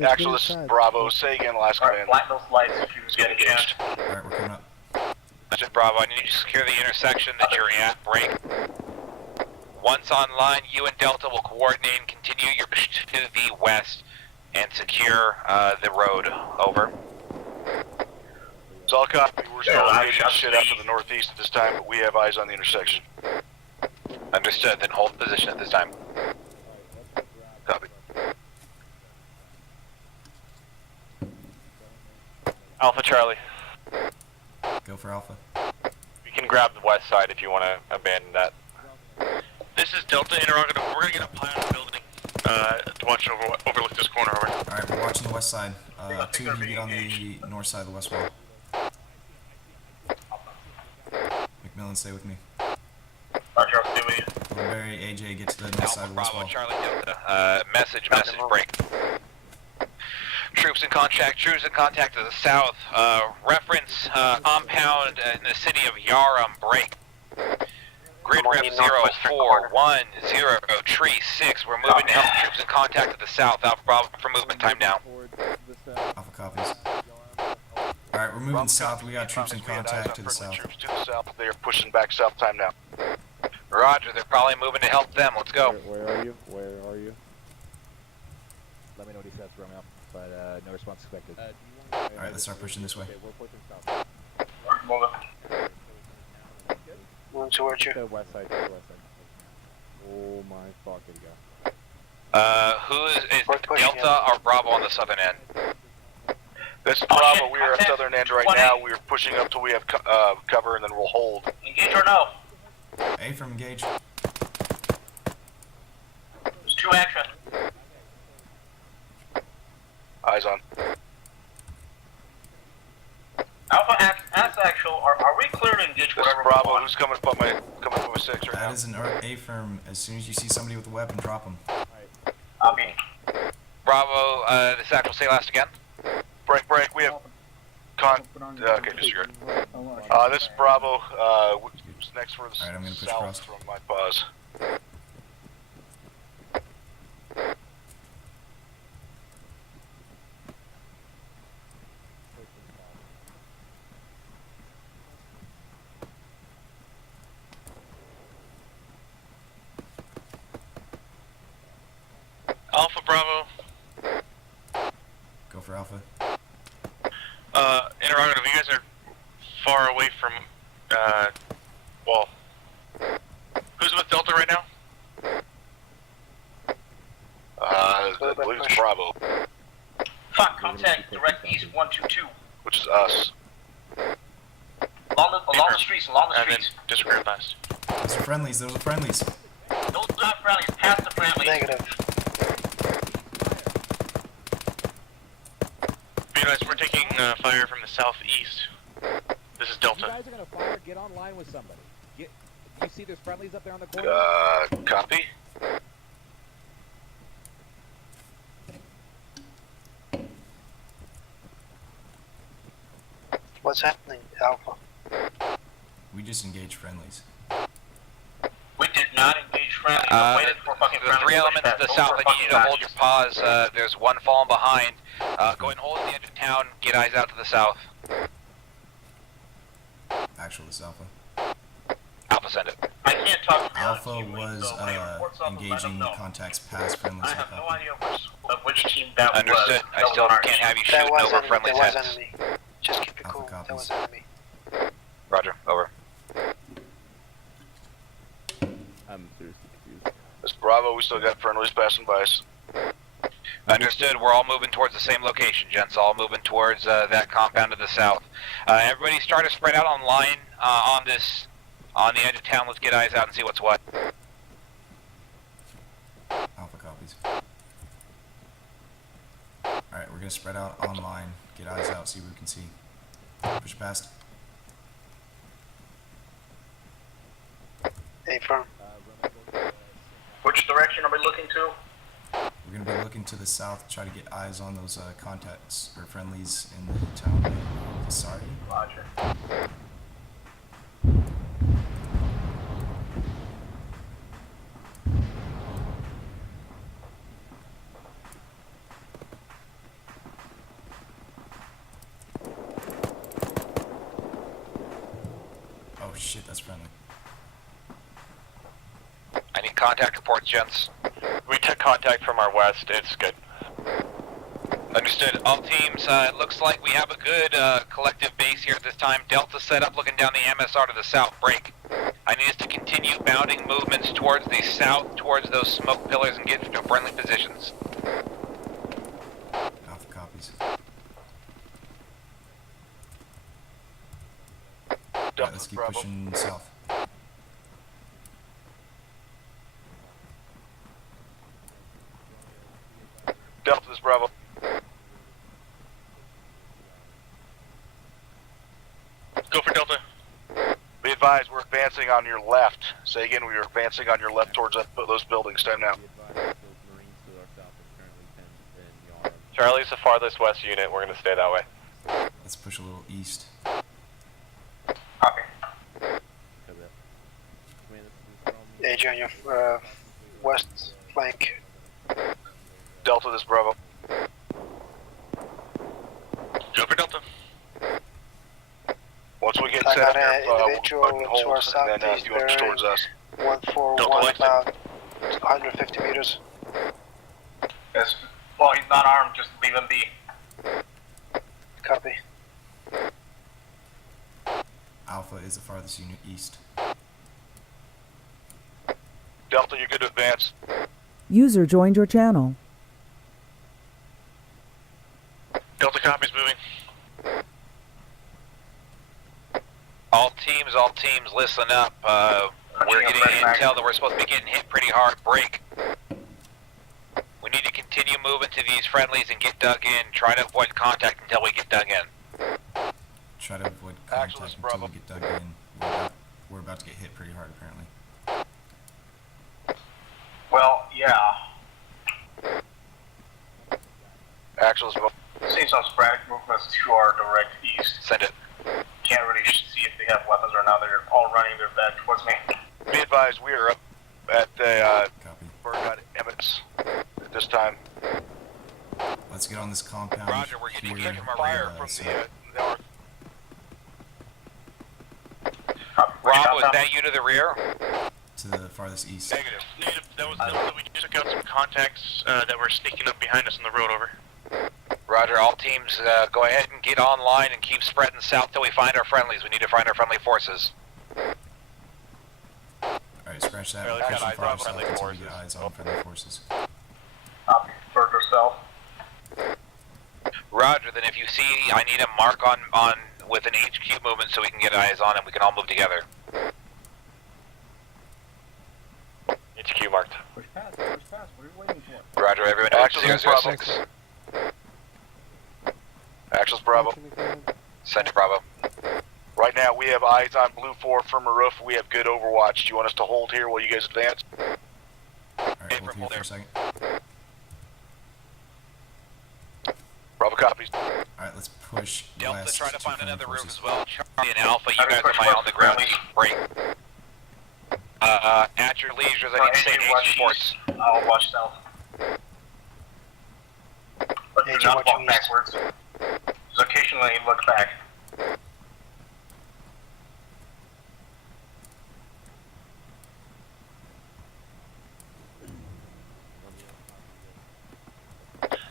Actually, this is Bravo. Say again, last Alright, command. black those lights if you get a chance. Alright, we're coming up. Roger Bravo, I need you to secure the intersection that you're at, break. Once online, you and Delta will coordinate and continue your push to the west and secure the road. Over. It's all copy. We're still Yeah, engaging shit out to the northeast at this time, but we have eyes on the intersection. Understood, then hold position at this time. Copy. Alpha Charlie. Go for Alpha. We can grab the west side if you want to abandon that. This is Delta Interrogative. We're gonna get up high on the building to watch overlook this corner. Over. Alright, we're watching the west side. Two of you get on the north side of the west wall. McMillan, stay with me. Roger, I'll stay with you. Blueberry, AJ, get to the north side Alpha of the west Bravo, wall. Charlie Delta. Message, break. Troops in contact to the south. Reference compound in the city of Yaram, break. Grid rep 0410, tree 6. We're moving to help troops in contact to the south. Alpha Bravo for movement, time now. Alpha copies. Alright, we're moving south. We got troops in contact to the south. Troops to the south. They are pushing back south. Time now. Roger, they're probably moving to help them. Let's go. Where are you? Where are you? Let me know what he says, Romeo. But no response expected. Alright, let's start pushing this way. Okay, we're pushing south. We're moving. Moving towards you. To the west side, to the west side. Oh my fucking god. Who is Delta or Bravo on the southern end? This is Bravo. We are at southern end right now. We are pushing up till we have cover, and then we'll hold. Engage or no? A from engaged. There's 2 action. Eyes on. Alpha as actual. Are we clear to engage This is whatever we Bravo. want? Who's coming up on my 6 right now? That is an A firm. As soon as you see somebody with a weapon, drop them. Copy. Bravo, this actual say last again. Break. We have okay, disregard. This is Bravo. Who's next for the Alright, I'm gonna push south cross. from my pause. Alpha Bravo. Go for Alpha. Interrogative, you guys are far away from, well, who's with Delta right now? I believe it's Bravo. Fuck, contact direct east 122. Which is us. Along the streets. Disagree fast. Those are friendlies. Those are not friendlies, past the friendlies. Negative. Be advised, we're taking fire from the southeast. This is Delta. You guys are gonna fire. Get online with somebody. You see there's friendlies up there on the corner? Copy. What's happening, Alpha? We just engaged friendlies. We did not engage friendlies. We waited for fucking The 3 elements to the south, I need you to hold your pause. There's one falling behind. Go ahead and hold at the edge of town. Get eyes out to the south. Actual is Alpha. Alpha, send it. I can't talk to Alpha was engaging contacts past friendlies. I have no idea which team that Understood. was. I still can't have you shooting over friendly That was heads. enemy. Just keep it cool. That was enemy. Roger, over. I'm seriously confused. This is Bravo. We still got friendlies passing by us. Understood. We're all moving towards the same location, gents. All moving towards that compound to the south. Everybody start to spread out on line on the edge of town. Let's get eyes out and see what's what. Alpha copies. Alright, we're gonna spread out online. Get eyes out, see what we can see. Push past. A firm. Which direction are we looking to? We're gonna be looking to the south, try to get eyes on those contacts or friendlies in the town. Sorry. Roger. Oh shit, that's friendly. I need contact reports, gents. We took contact from our west. It's good. Understood. All teams, it looks like we have a good collective base here at this time. Delta set up looking down the MSR to the south. Break. I need us to continue bounding movements towards the south, towards those smoke pillars, and get into friendly positions. Alpha copies. Alright, let's keep pushing south. Delta, this is Bravo. Go for Delta. Be advised, we're advancing on your left. Say again, we are advancing on your left towards those buildings. Time now. Charlie's the farthest west unit. We're going to stay that way. Let's push a little east. Copy. AJ on your west flank. Delta, this is Bravo. Go for Delta. Once we get I set got up an here, individual we'll to hold, our and then southeast you up towards us. 141 about 150 meters. Yes. Well, he's not armed. Just leave him be. Copy. Alpha is the farthest unit east. Delta, you're good to advance. User joined your channel. Delta copies moving. teams, listen up. We're getting intel that we're supposed to be getting hit pretty hard. Break. We need to continue moving to these friendlies and get dug in. Try to avoid contact until we get dug in. Try to avoid contact until we get dug in. We're about to get hit pretty hard, apparently. Well, yeah. Actuals, seeing some sporadic movements to our direct east. Send it. Can't really see if they have weapons or not. They're all running their back towards me. Be advised, we are up at the Bergod Emmets at this time. Let's get on this compound. Roger, we're getting here. hit from our rear from the north. Rob, was that you to the rear? To the farthest east. Negative. That was we just took out some contacts that were sneaking up behind us on the road over. Roger, all teams go ahead and get online and keep spreading south till we find our friendlies. We need to find our friendly forces. Alright, scratch that. We're pushing far south until we get eyes on friendly forces. Further south. Roger, then if you see, I need a mark on with an HQ movement so we can get eyes on and we can all move together. HQ marked. Push past. What are you waiting for? Roger, everyone to 006. Actuals Bravo. Send to Bravo. Right now we have eyes on Blue 4 from a roof. We have good overwatch. Do you want us to hold here while you guys advance? Alright, hold here for a second. Bravo copies. Alright, let's push Delta, west try to find another forces. roof as well. Charlie and Alpha, you guys are my on the ground. Break. At your leisure, I need to say H reports. I'll watch south. But do not walk backwards. Just occasionally look back.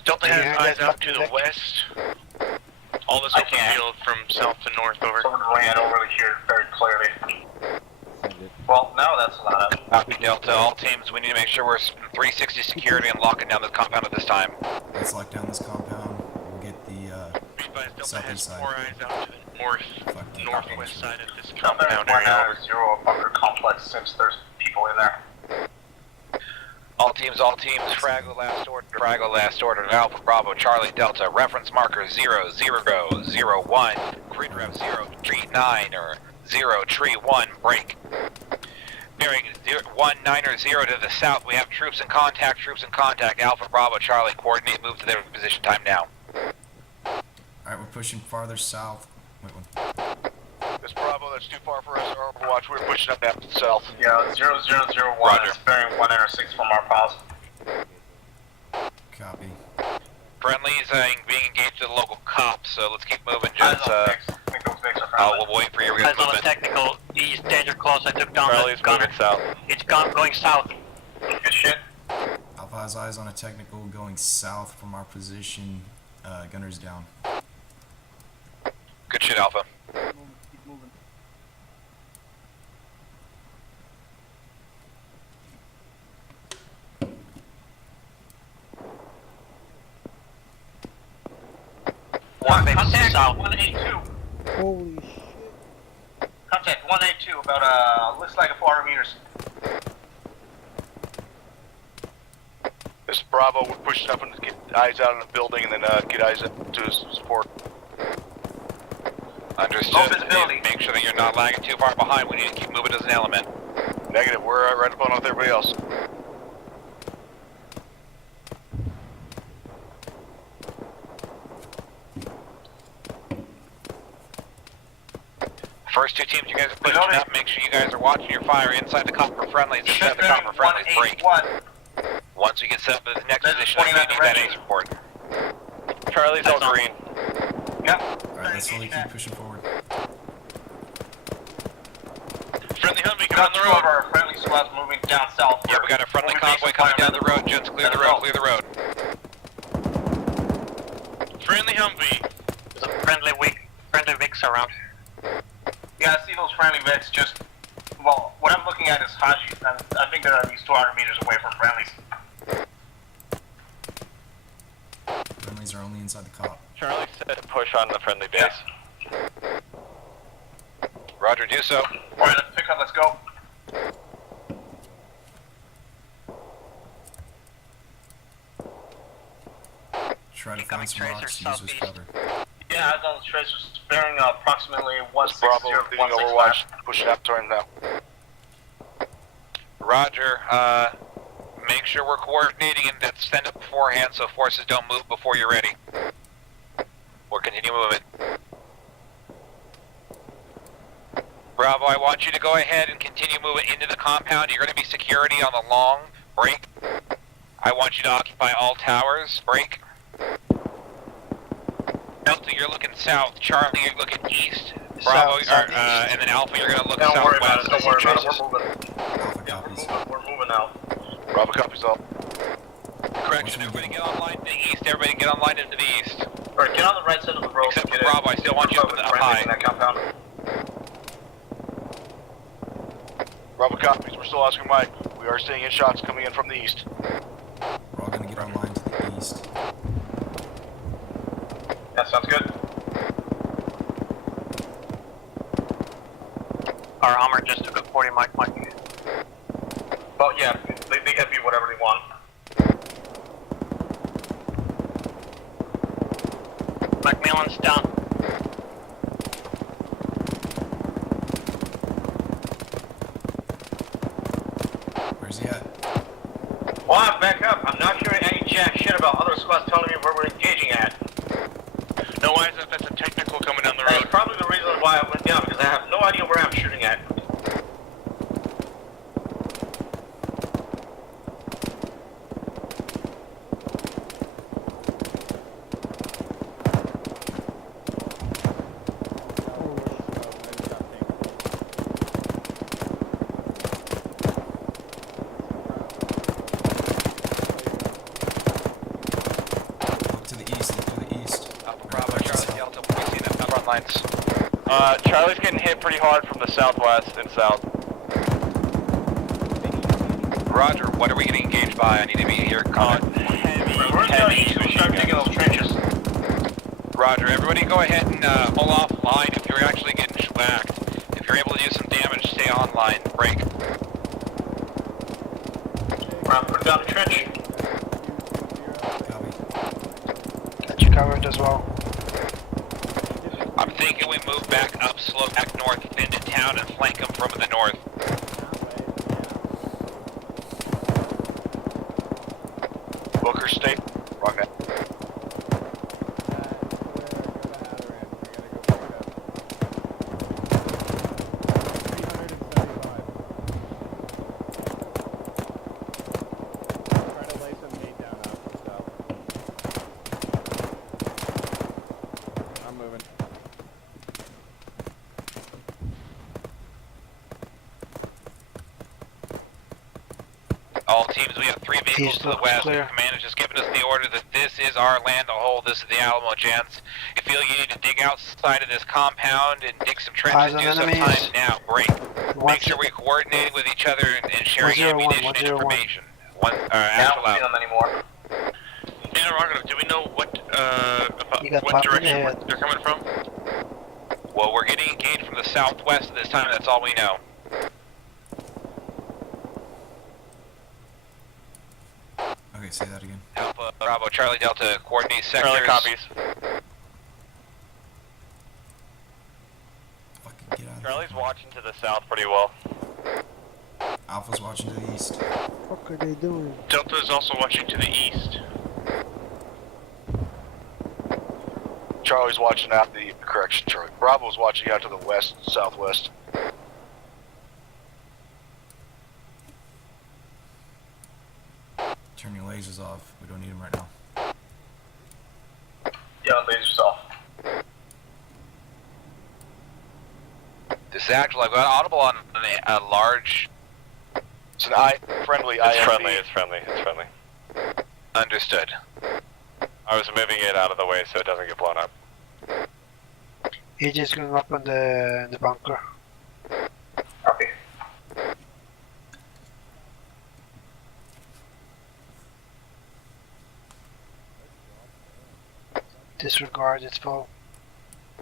Delta has eyes out to the west. All this open field from south to north over. So I don't really hear it very clearly. Well, now that's not it. Copy Delta, all teams, we need to make sure we're 360 security and locking down this compound at this time. Let's lock down this compound. We'll get the southeast side. 4 eyes out to the northwest side of this Compound compound right now area. is zero bunker complex since there's people in there. All teams, Fraggle last order, Alpha Bravo, Charlie Delta, reference marker 0001, grid rep 039 or 031, break. Bearing 190 to the south, we have troops in contact, Alpha Bravo, Charlie, coordinate, move to their position, time now. Alright, we're pushing farther south. Wait, one. This Bravo, that's too far for us to overwatch. We're pushing up that south. Yeah, 0001 is bearing 106 from our pause. Copy. Friendlies being engaged with the local cops, so let's keep moving, gents. We'll wait for your Eyes on the movement. technical, east, danger close, I took down Charlie's the gunner. moving south. It's going south. Good shit. Alpha has eyes on a technical going south from our position. Gunner's down. Good shit, Alpha. Keep moving. Contact south. 182. Holy shit. Contact 182, about looks like 400 meters. This is Bravo, we're pushing up and get eyes out on the building and then get eyes up to his support. Understood. Make sure that you're not lagging too far behind. We need to keep moving as an element. Negative, we're right up on with everybody else. First two teams, you guys are pushing up. Make sure you guys are watching your fire inside the copper friendlies and set the copper friendlies break. Once we get set up to the next position, I need that ace report. Charlie's all green. Yep. Alright, let's slowly keep pushing forward. Friendly Humvee Got two of our friendly squads moving down south. Yeah, we got a friendly convoy coming down the road. Gents, clear the road, clear the road. Friendly Humvee. There's a friendly Vicks around. Yeah, I see those friendly Vicks just... Well, what I'm looking at is Haji, and I think they're at least 200 meters away from friendlies. Friendlies are only inside the cop. Charlie said push on the friendly base. Roger, do so. Alright, let's pick up, let's go. Try to find some rocks to use as cover. Yeah, I've done the tracers bearing approximately 160. Bravo, leading Overwatch, pushing up to him now. Roger, make sure we're coordinating and that send up beforehand so forces don't move before you're ready. Or continue moving. Bravo, I want you to go ahead and continue moving into the compound. You're going to be security on the long break. I want you to occupy all towers. Break. Delta, you're looking south. Charlie, you're looking east. Bravo, and then Alpha, you're going to look southwest. Don't worry about it, we're moving. Alpha copies. We're moving now. Bravo copies all. Correction, everybody get online to the east. Everybody get online into the east. Alright, get on the right side of the road. Except for Bravo, I still want you up high. That compound. Bravo copies, we're still Oscar Mike. We are seeing in shots coming in from the east. We're all gonna get online to the east. That sounds good. Our armor just took a 40 Mike. Well, yeah, they can be whatever they want. Macmillan's down. Where's he at? Well, I'm back up. I'm not hearing any jack shit about other squads telling me where we're engaging at. No, why is that? That's a technical coming down the road. That's probably the reason why I went down, because I have no idea where I'm shooting at. Charlie's getting hit pretty hard from the southwest and south. Roger, what are we getting engaged by? I need to be here. Heavy. We start digging those trenches. Roger, everybody go ahead and hold off line if you're actually getting whacked. If you're able to do some damage, stay online. Break. Put down the trench. Got you covered as well. I'm thinking we move back up, slow back north into town and flank them from the north. Booker State, wrong net. All teams, we have 3 vehicles to the west. Clear. Command has just given us the order that this is our land to hold. This is the Alamo, gents. If you feel you need to dig outside of this compound and dig some trenches, do some time now. Break. Make sure we coordinate with each other and sharing ammunition and information. Actual out. Them anymore. Do we know what direction they're coming from? Well, we're getting engaged from the southwest this time. That's all we know. Okay, say that again. Alpha, Bravo, Charlie, Delta, coordinate sectors. Charlie copies. Fucking get out of Charlie's watching to the south pretty well. Alpha's watching to the east. What are they doing? Delta is also watching to the east. Charlie's watching out the correction, Charlie. Bravo's watching out to the west, southwest. Turn your lasers off. We don't need them right now. Yeah, lasers off. This is actually, I've got audible on a large... It's an friendly It's IMB. friendly, it's friendly, it's friendly. Understood. I was moving it out of the way so it doesn't get blown up. He's just going up on the bunker. Copy. Disregard, it's full.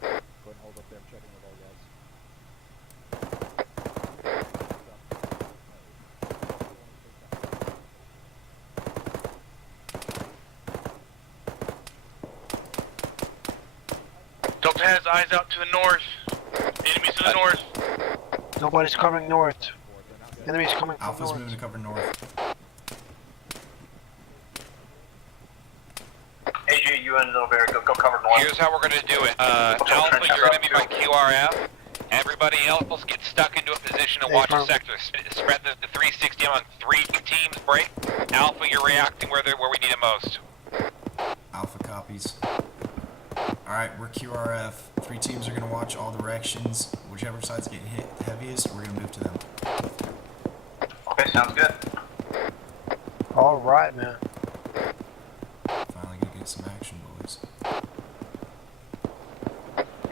Go and hold up there. I'm checking with all guys. Delta has eyes out to the north. Enemies to the north. Nobody's covering north. Enemies coming from Alpha's north. moving to cover north. AJ, you and Little Bear, go cover north. Here's how we're gonna do it. Alpha, you're gonna be my QRF. Everybody else get stuck into a position and watch a sector. Spread the 360 among 3 teams. Break. Alpha, you're reacting where we need it most. Alpha copies. Alright, we're QRF. 3 teams are going to watch all directions. Whichever side's getting hit the heaviest, we're going to move to them. Okay, sounds good. Alright, man. Finally going to get some action, boys.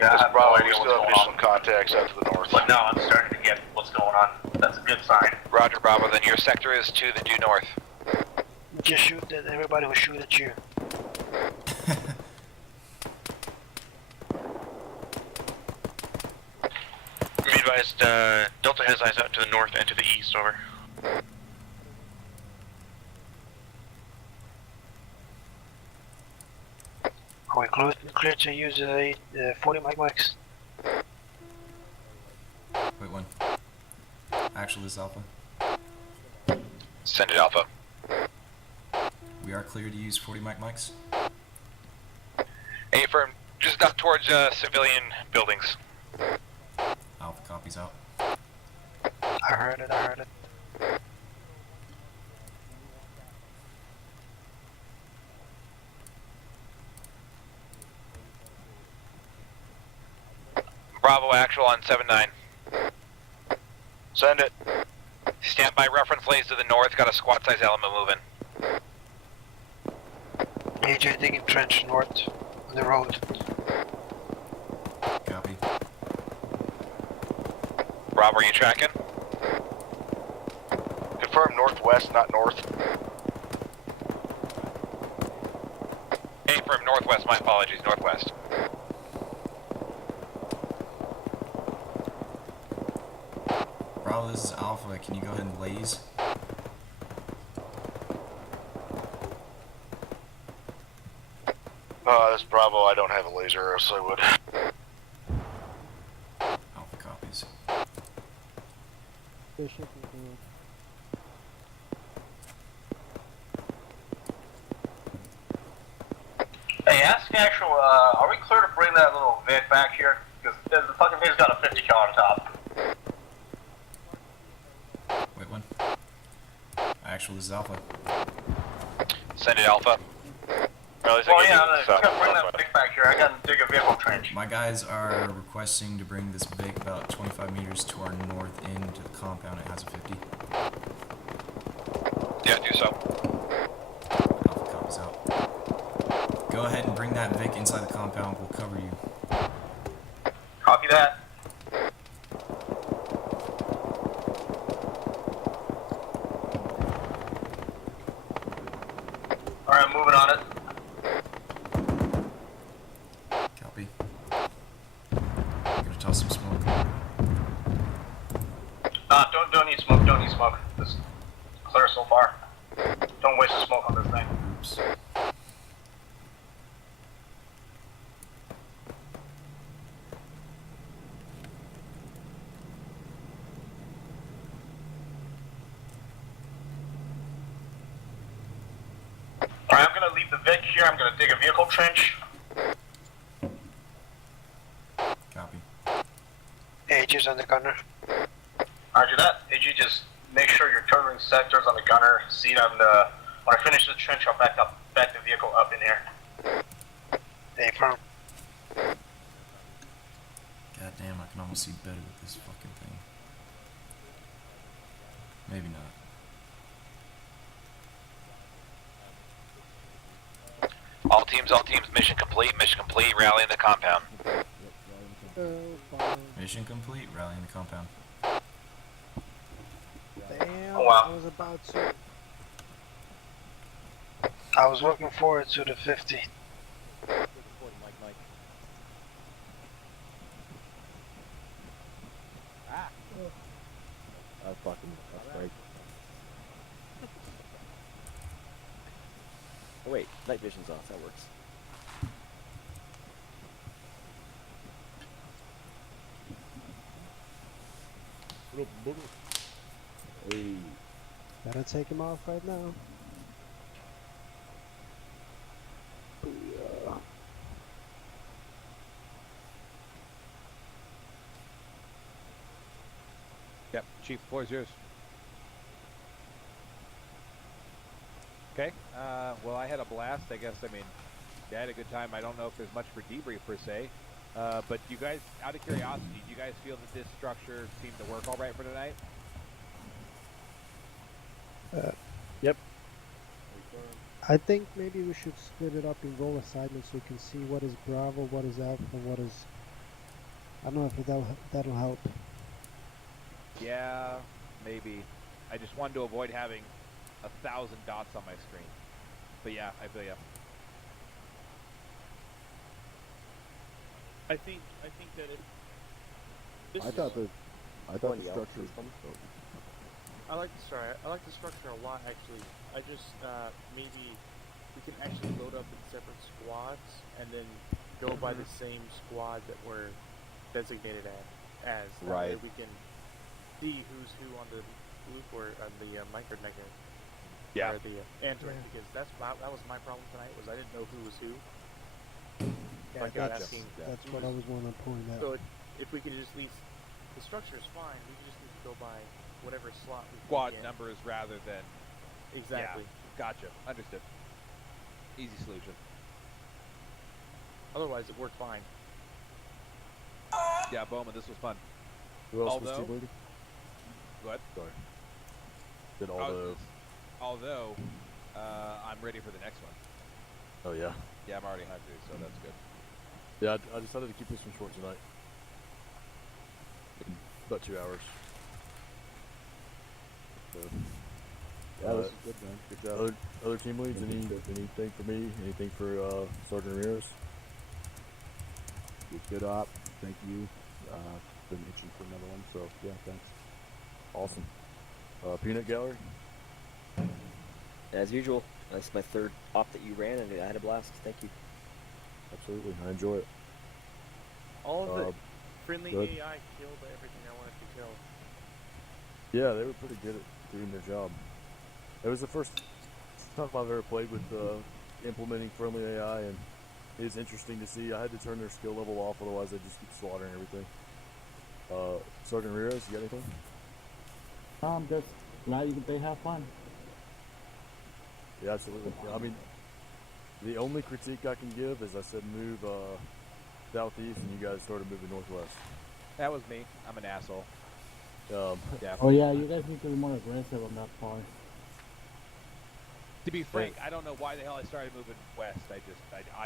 Yeah, that's probably we still have some contacts out to the north. But now I'm starting to get what's going on. That's a good sign. Roger, Bravo. Then your sector is to the due north. Just shoot at everybody who shoot at you. Be advised, Delta has eyes out to the north and to the east, over. Are we clear to use the 40 mics? Wait, one. Actually, this is Alpha. Send it, Alpha. We are clear to use 40 mics. A firm, just up towards civilian buildings. Alpha copies out. I heard it. Bravo actual on 7-9. Send it. Stand by, reference lays to the north, got a squad size element moving. AJ digging trench north on the road. Copy. Rob, are you tracking? Confirm northwest, not north. A firm, northwest, my apologies, northwest. Bravo, this is Alpha. Can you go ahead and laze? This is Bravo. I don't have a laser, or else I would. Alpha copies. Hey, ask actual, are we clear to bring that little Vic back here? Because the fucking thing's got a 50 cal on top. Wait, one. Actually, this is Alpha. Send it, Alpha. Well, yeah, I'm gonna bring that Vic back here. I gotta dig a vehicle trench. My guys are requesting to bring this Vic about 25 meters to our north end to the compound. It has a 50. Yeah, do so. Alpha copies out. Go ahead and bring that Vic inside the compound. We'll cover you. Copy that. Alright, moving on it. Copy. I'm gonna toss some smoke. Don't need smoke, don't need smoke. This is clear so far. Don't waste the smoke on this thing. Oops. Alright, I'm gonna leave the Vic here. I'm gonna dig a vehicle trench. Copy. AJ's on the gunner. Roger that. Did you just make sure you're covering sectors on the gunner seat on the... When I finish the trench, I'll back the vehicle up in here. Hey, firm. God damn, I can almost see better with this fucking thing. Maybe not. All teams, mission complete, rally in the compound. Mission complete, rally in the compound. Damn, Oh, wow. I was about to. I was looking forward to the 50. That's great. Oh wait, night vision's off, that works. Hey. Gotta take him off right now. Booyah. Yep, Chief, the floor is yours. Okay, well, I had a blast, I guess. I mean, I had a good time. I don't know if there's much for debrief per se, but you guys, out of curiosity, do you guys feel that this structure seemed to work all right for tonight? Yep. I think maybe we should split it up in role assignments so we can see what is Bravo, what is Alpha, what is... I don't know if that'll help. Yeah, maybe. I just wanted to avoid having 1,000 dots on my screen. But yeah, I feel ya. I think that if this I thought the structure. I like the structure a lot actually. I just maybe we can actually load up in separate squads and then go by the same squad that we're designated as. That way Right. we can see who's who on the loop or on the micro-negative. Yeah. Or the Android, because that was my problem tonight, was I didn't know who was who. Yeah, I kept that's asking what I was wanting to point out. So if we could just leave, the structure is fine, we just need to go by whatever slot we can Squad get. numbers rather than... Exactly. Yeah, gotcha. Understood. Easy solution. Otherwise, it worked fine. Yeah, Bowman, this was fun. Who else was team leader? What? Sorry. Did Although, I'm ready for the next one. Oh yeah. Yeah, I'm already hungry, so that's good. Yeah, I decided to keep this one short tonight. About 2 hours. So, Yeah, this is good, man. Good job. Other team leads, anything for me? Anything for Sergeant Ramirez? Good op. Thank you. Been itching for another one, so yeah, thanks. Awesome. Peanut Gallery? As usual, that's my third op that you ran, and I had a blast. Thank you. Absolutely, I enjoy it. All of the friendly good. AI killed everything I wanted to kill. Yeah, they were pretty good at doing their job. It was the first time I've ever played with implementing friendly AI, and it is interesting to see. I had to turn their skill level off, otherwise they just keep slaughtering everything. Sergeant Ramirez, you got anything? I'm just glad they have fun. Yeah, absolutely. Yeah, I mean, the only critique I can give is I said move southeast, and you guys started moving northwest. That was me. I'm an asshole. Yeah. Oh yeah, you guys need to be more aggressive on that part. To be frank, I don't know why the hell I started moving west. I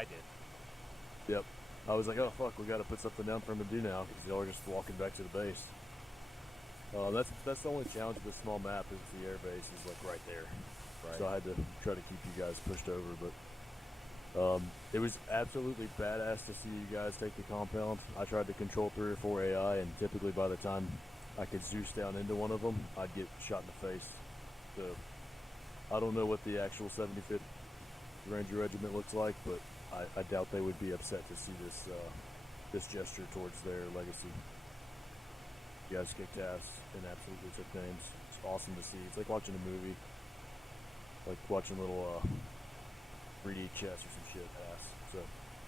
did. Yep. I was like, oh fuck, we got to put something down for him to do now, because y'all are just walking back to the base. That's the only challenge with this small map is the air base is like right there. Right. So I had to try to keep you guys pushed over, but it was absolutely badass to see you guys take the compound. I tried to control 3 or 4 AI, and typically by the time I could Zeus down into one of them, I'd get shot in the face. So I don't know what the actual 75th Ranger Regiment looks like, but I doubt they would be upset to see this gesture towards their legacy. You guys kicked ass and absolutely took names. It's awesome to see. It's like watching a movie. Like watching little 3D chess or some shit pass. So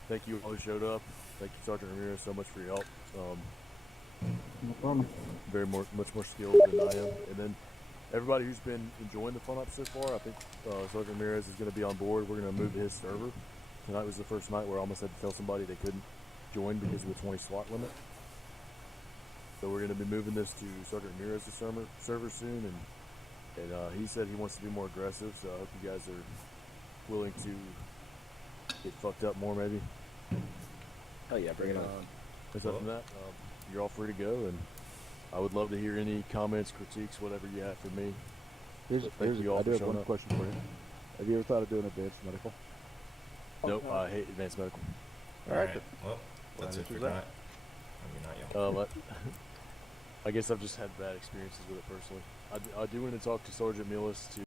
thank you all who showed up. Thank you, Sergeant Ramirez, so much for your help. No problem. Much more skilled than I am. And then everybody who's been enjoying the FunOp so far, I think Sergeant Ramirez is going to be on board. We're going to move to his server. Tonight was the first night where I almost had to tell somebody they couldn't join because of the 20 slot limit. So we're going to be moving this to Sergeant Ramirez's server soon, and he said he wants to be more aggressive, so I hope you guys are willing to get fucked up more, maybe. Oh yeah, bring it on. Aside from that, you're all free to go, and I would love to hear any comments, critiques, whatever you have for me. I do have one question for you. Have you ever thought of doing advanced medical? Nope, I hate advanced medical. Alright, well, that's it for tonight. I mean, not y'all. I guess I've just had bad experiences with it personally. I do want to talk to Sergeant Millis to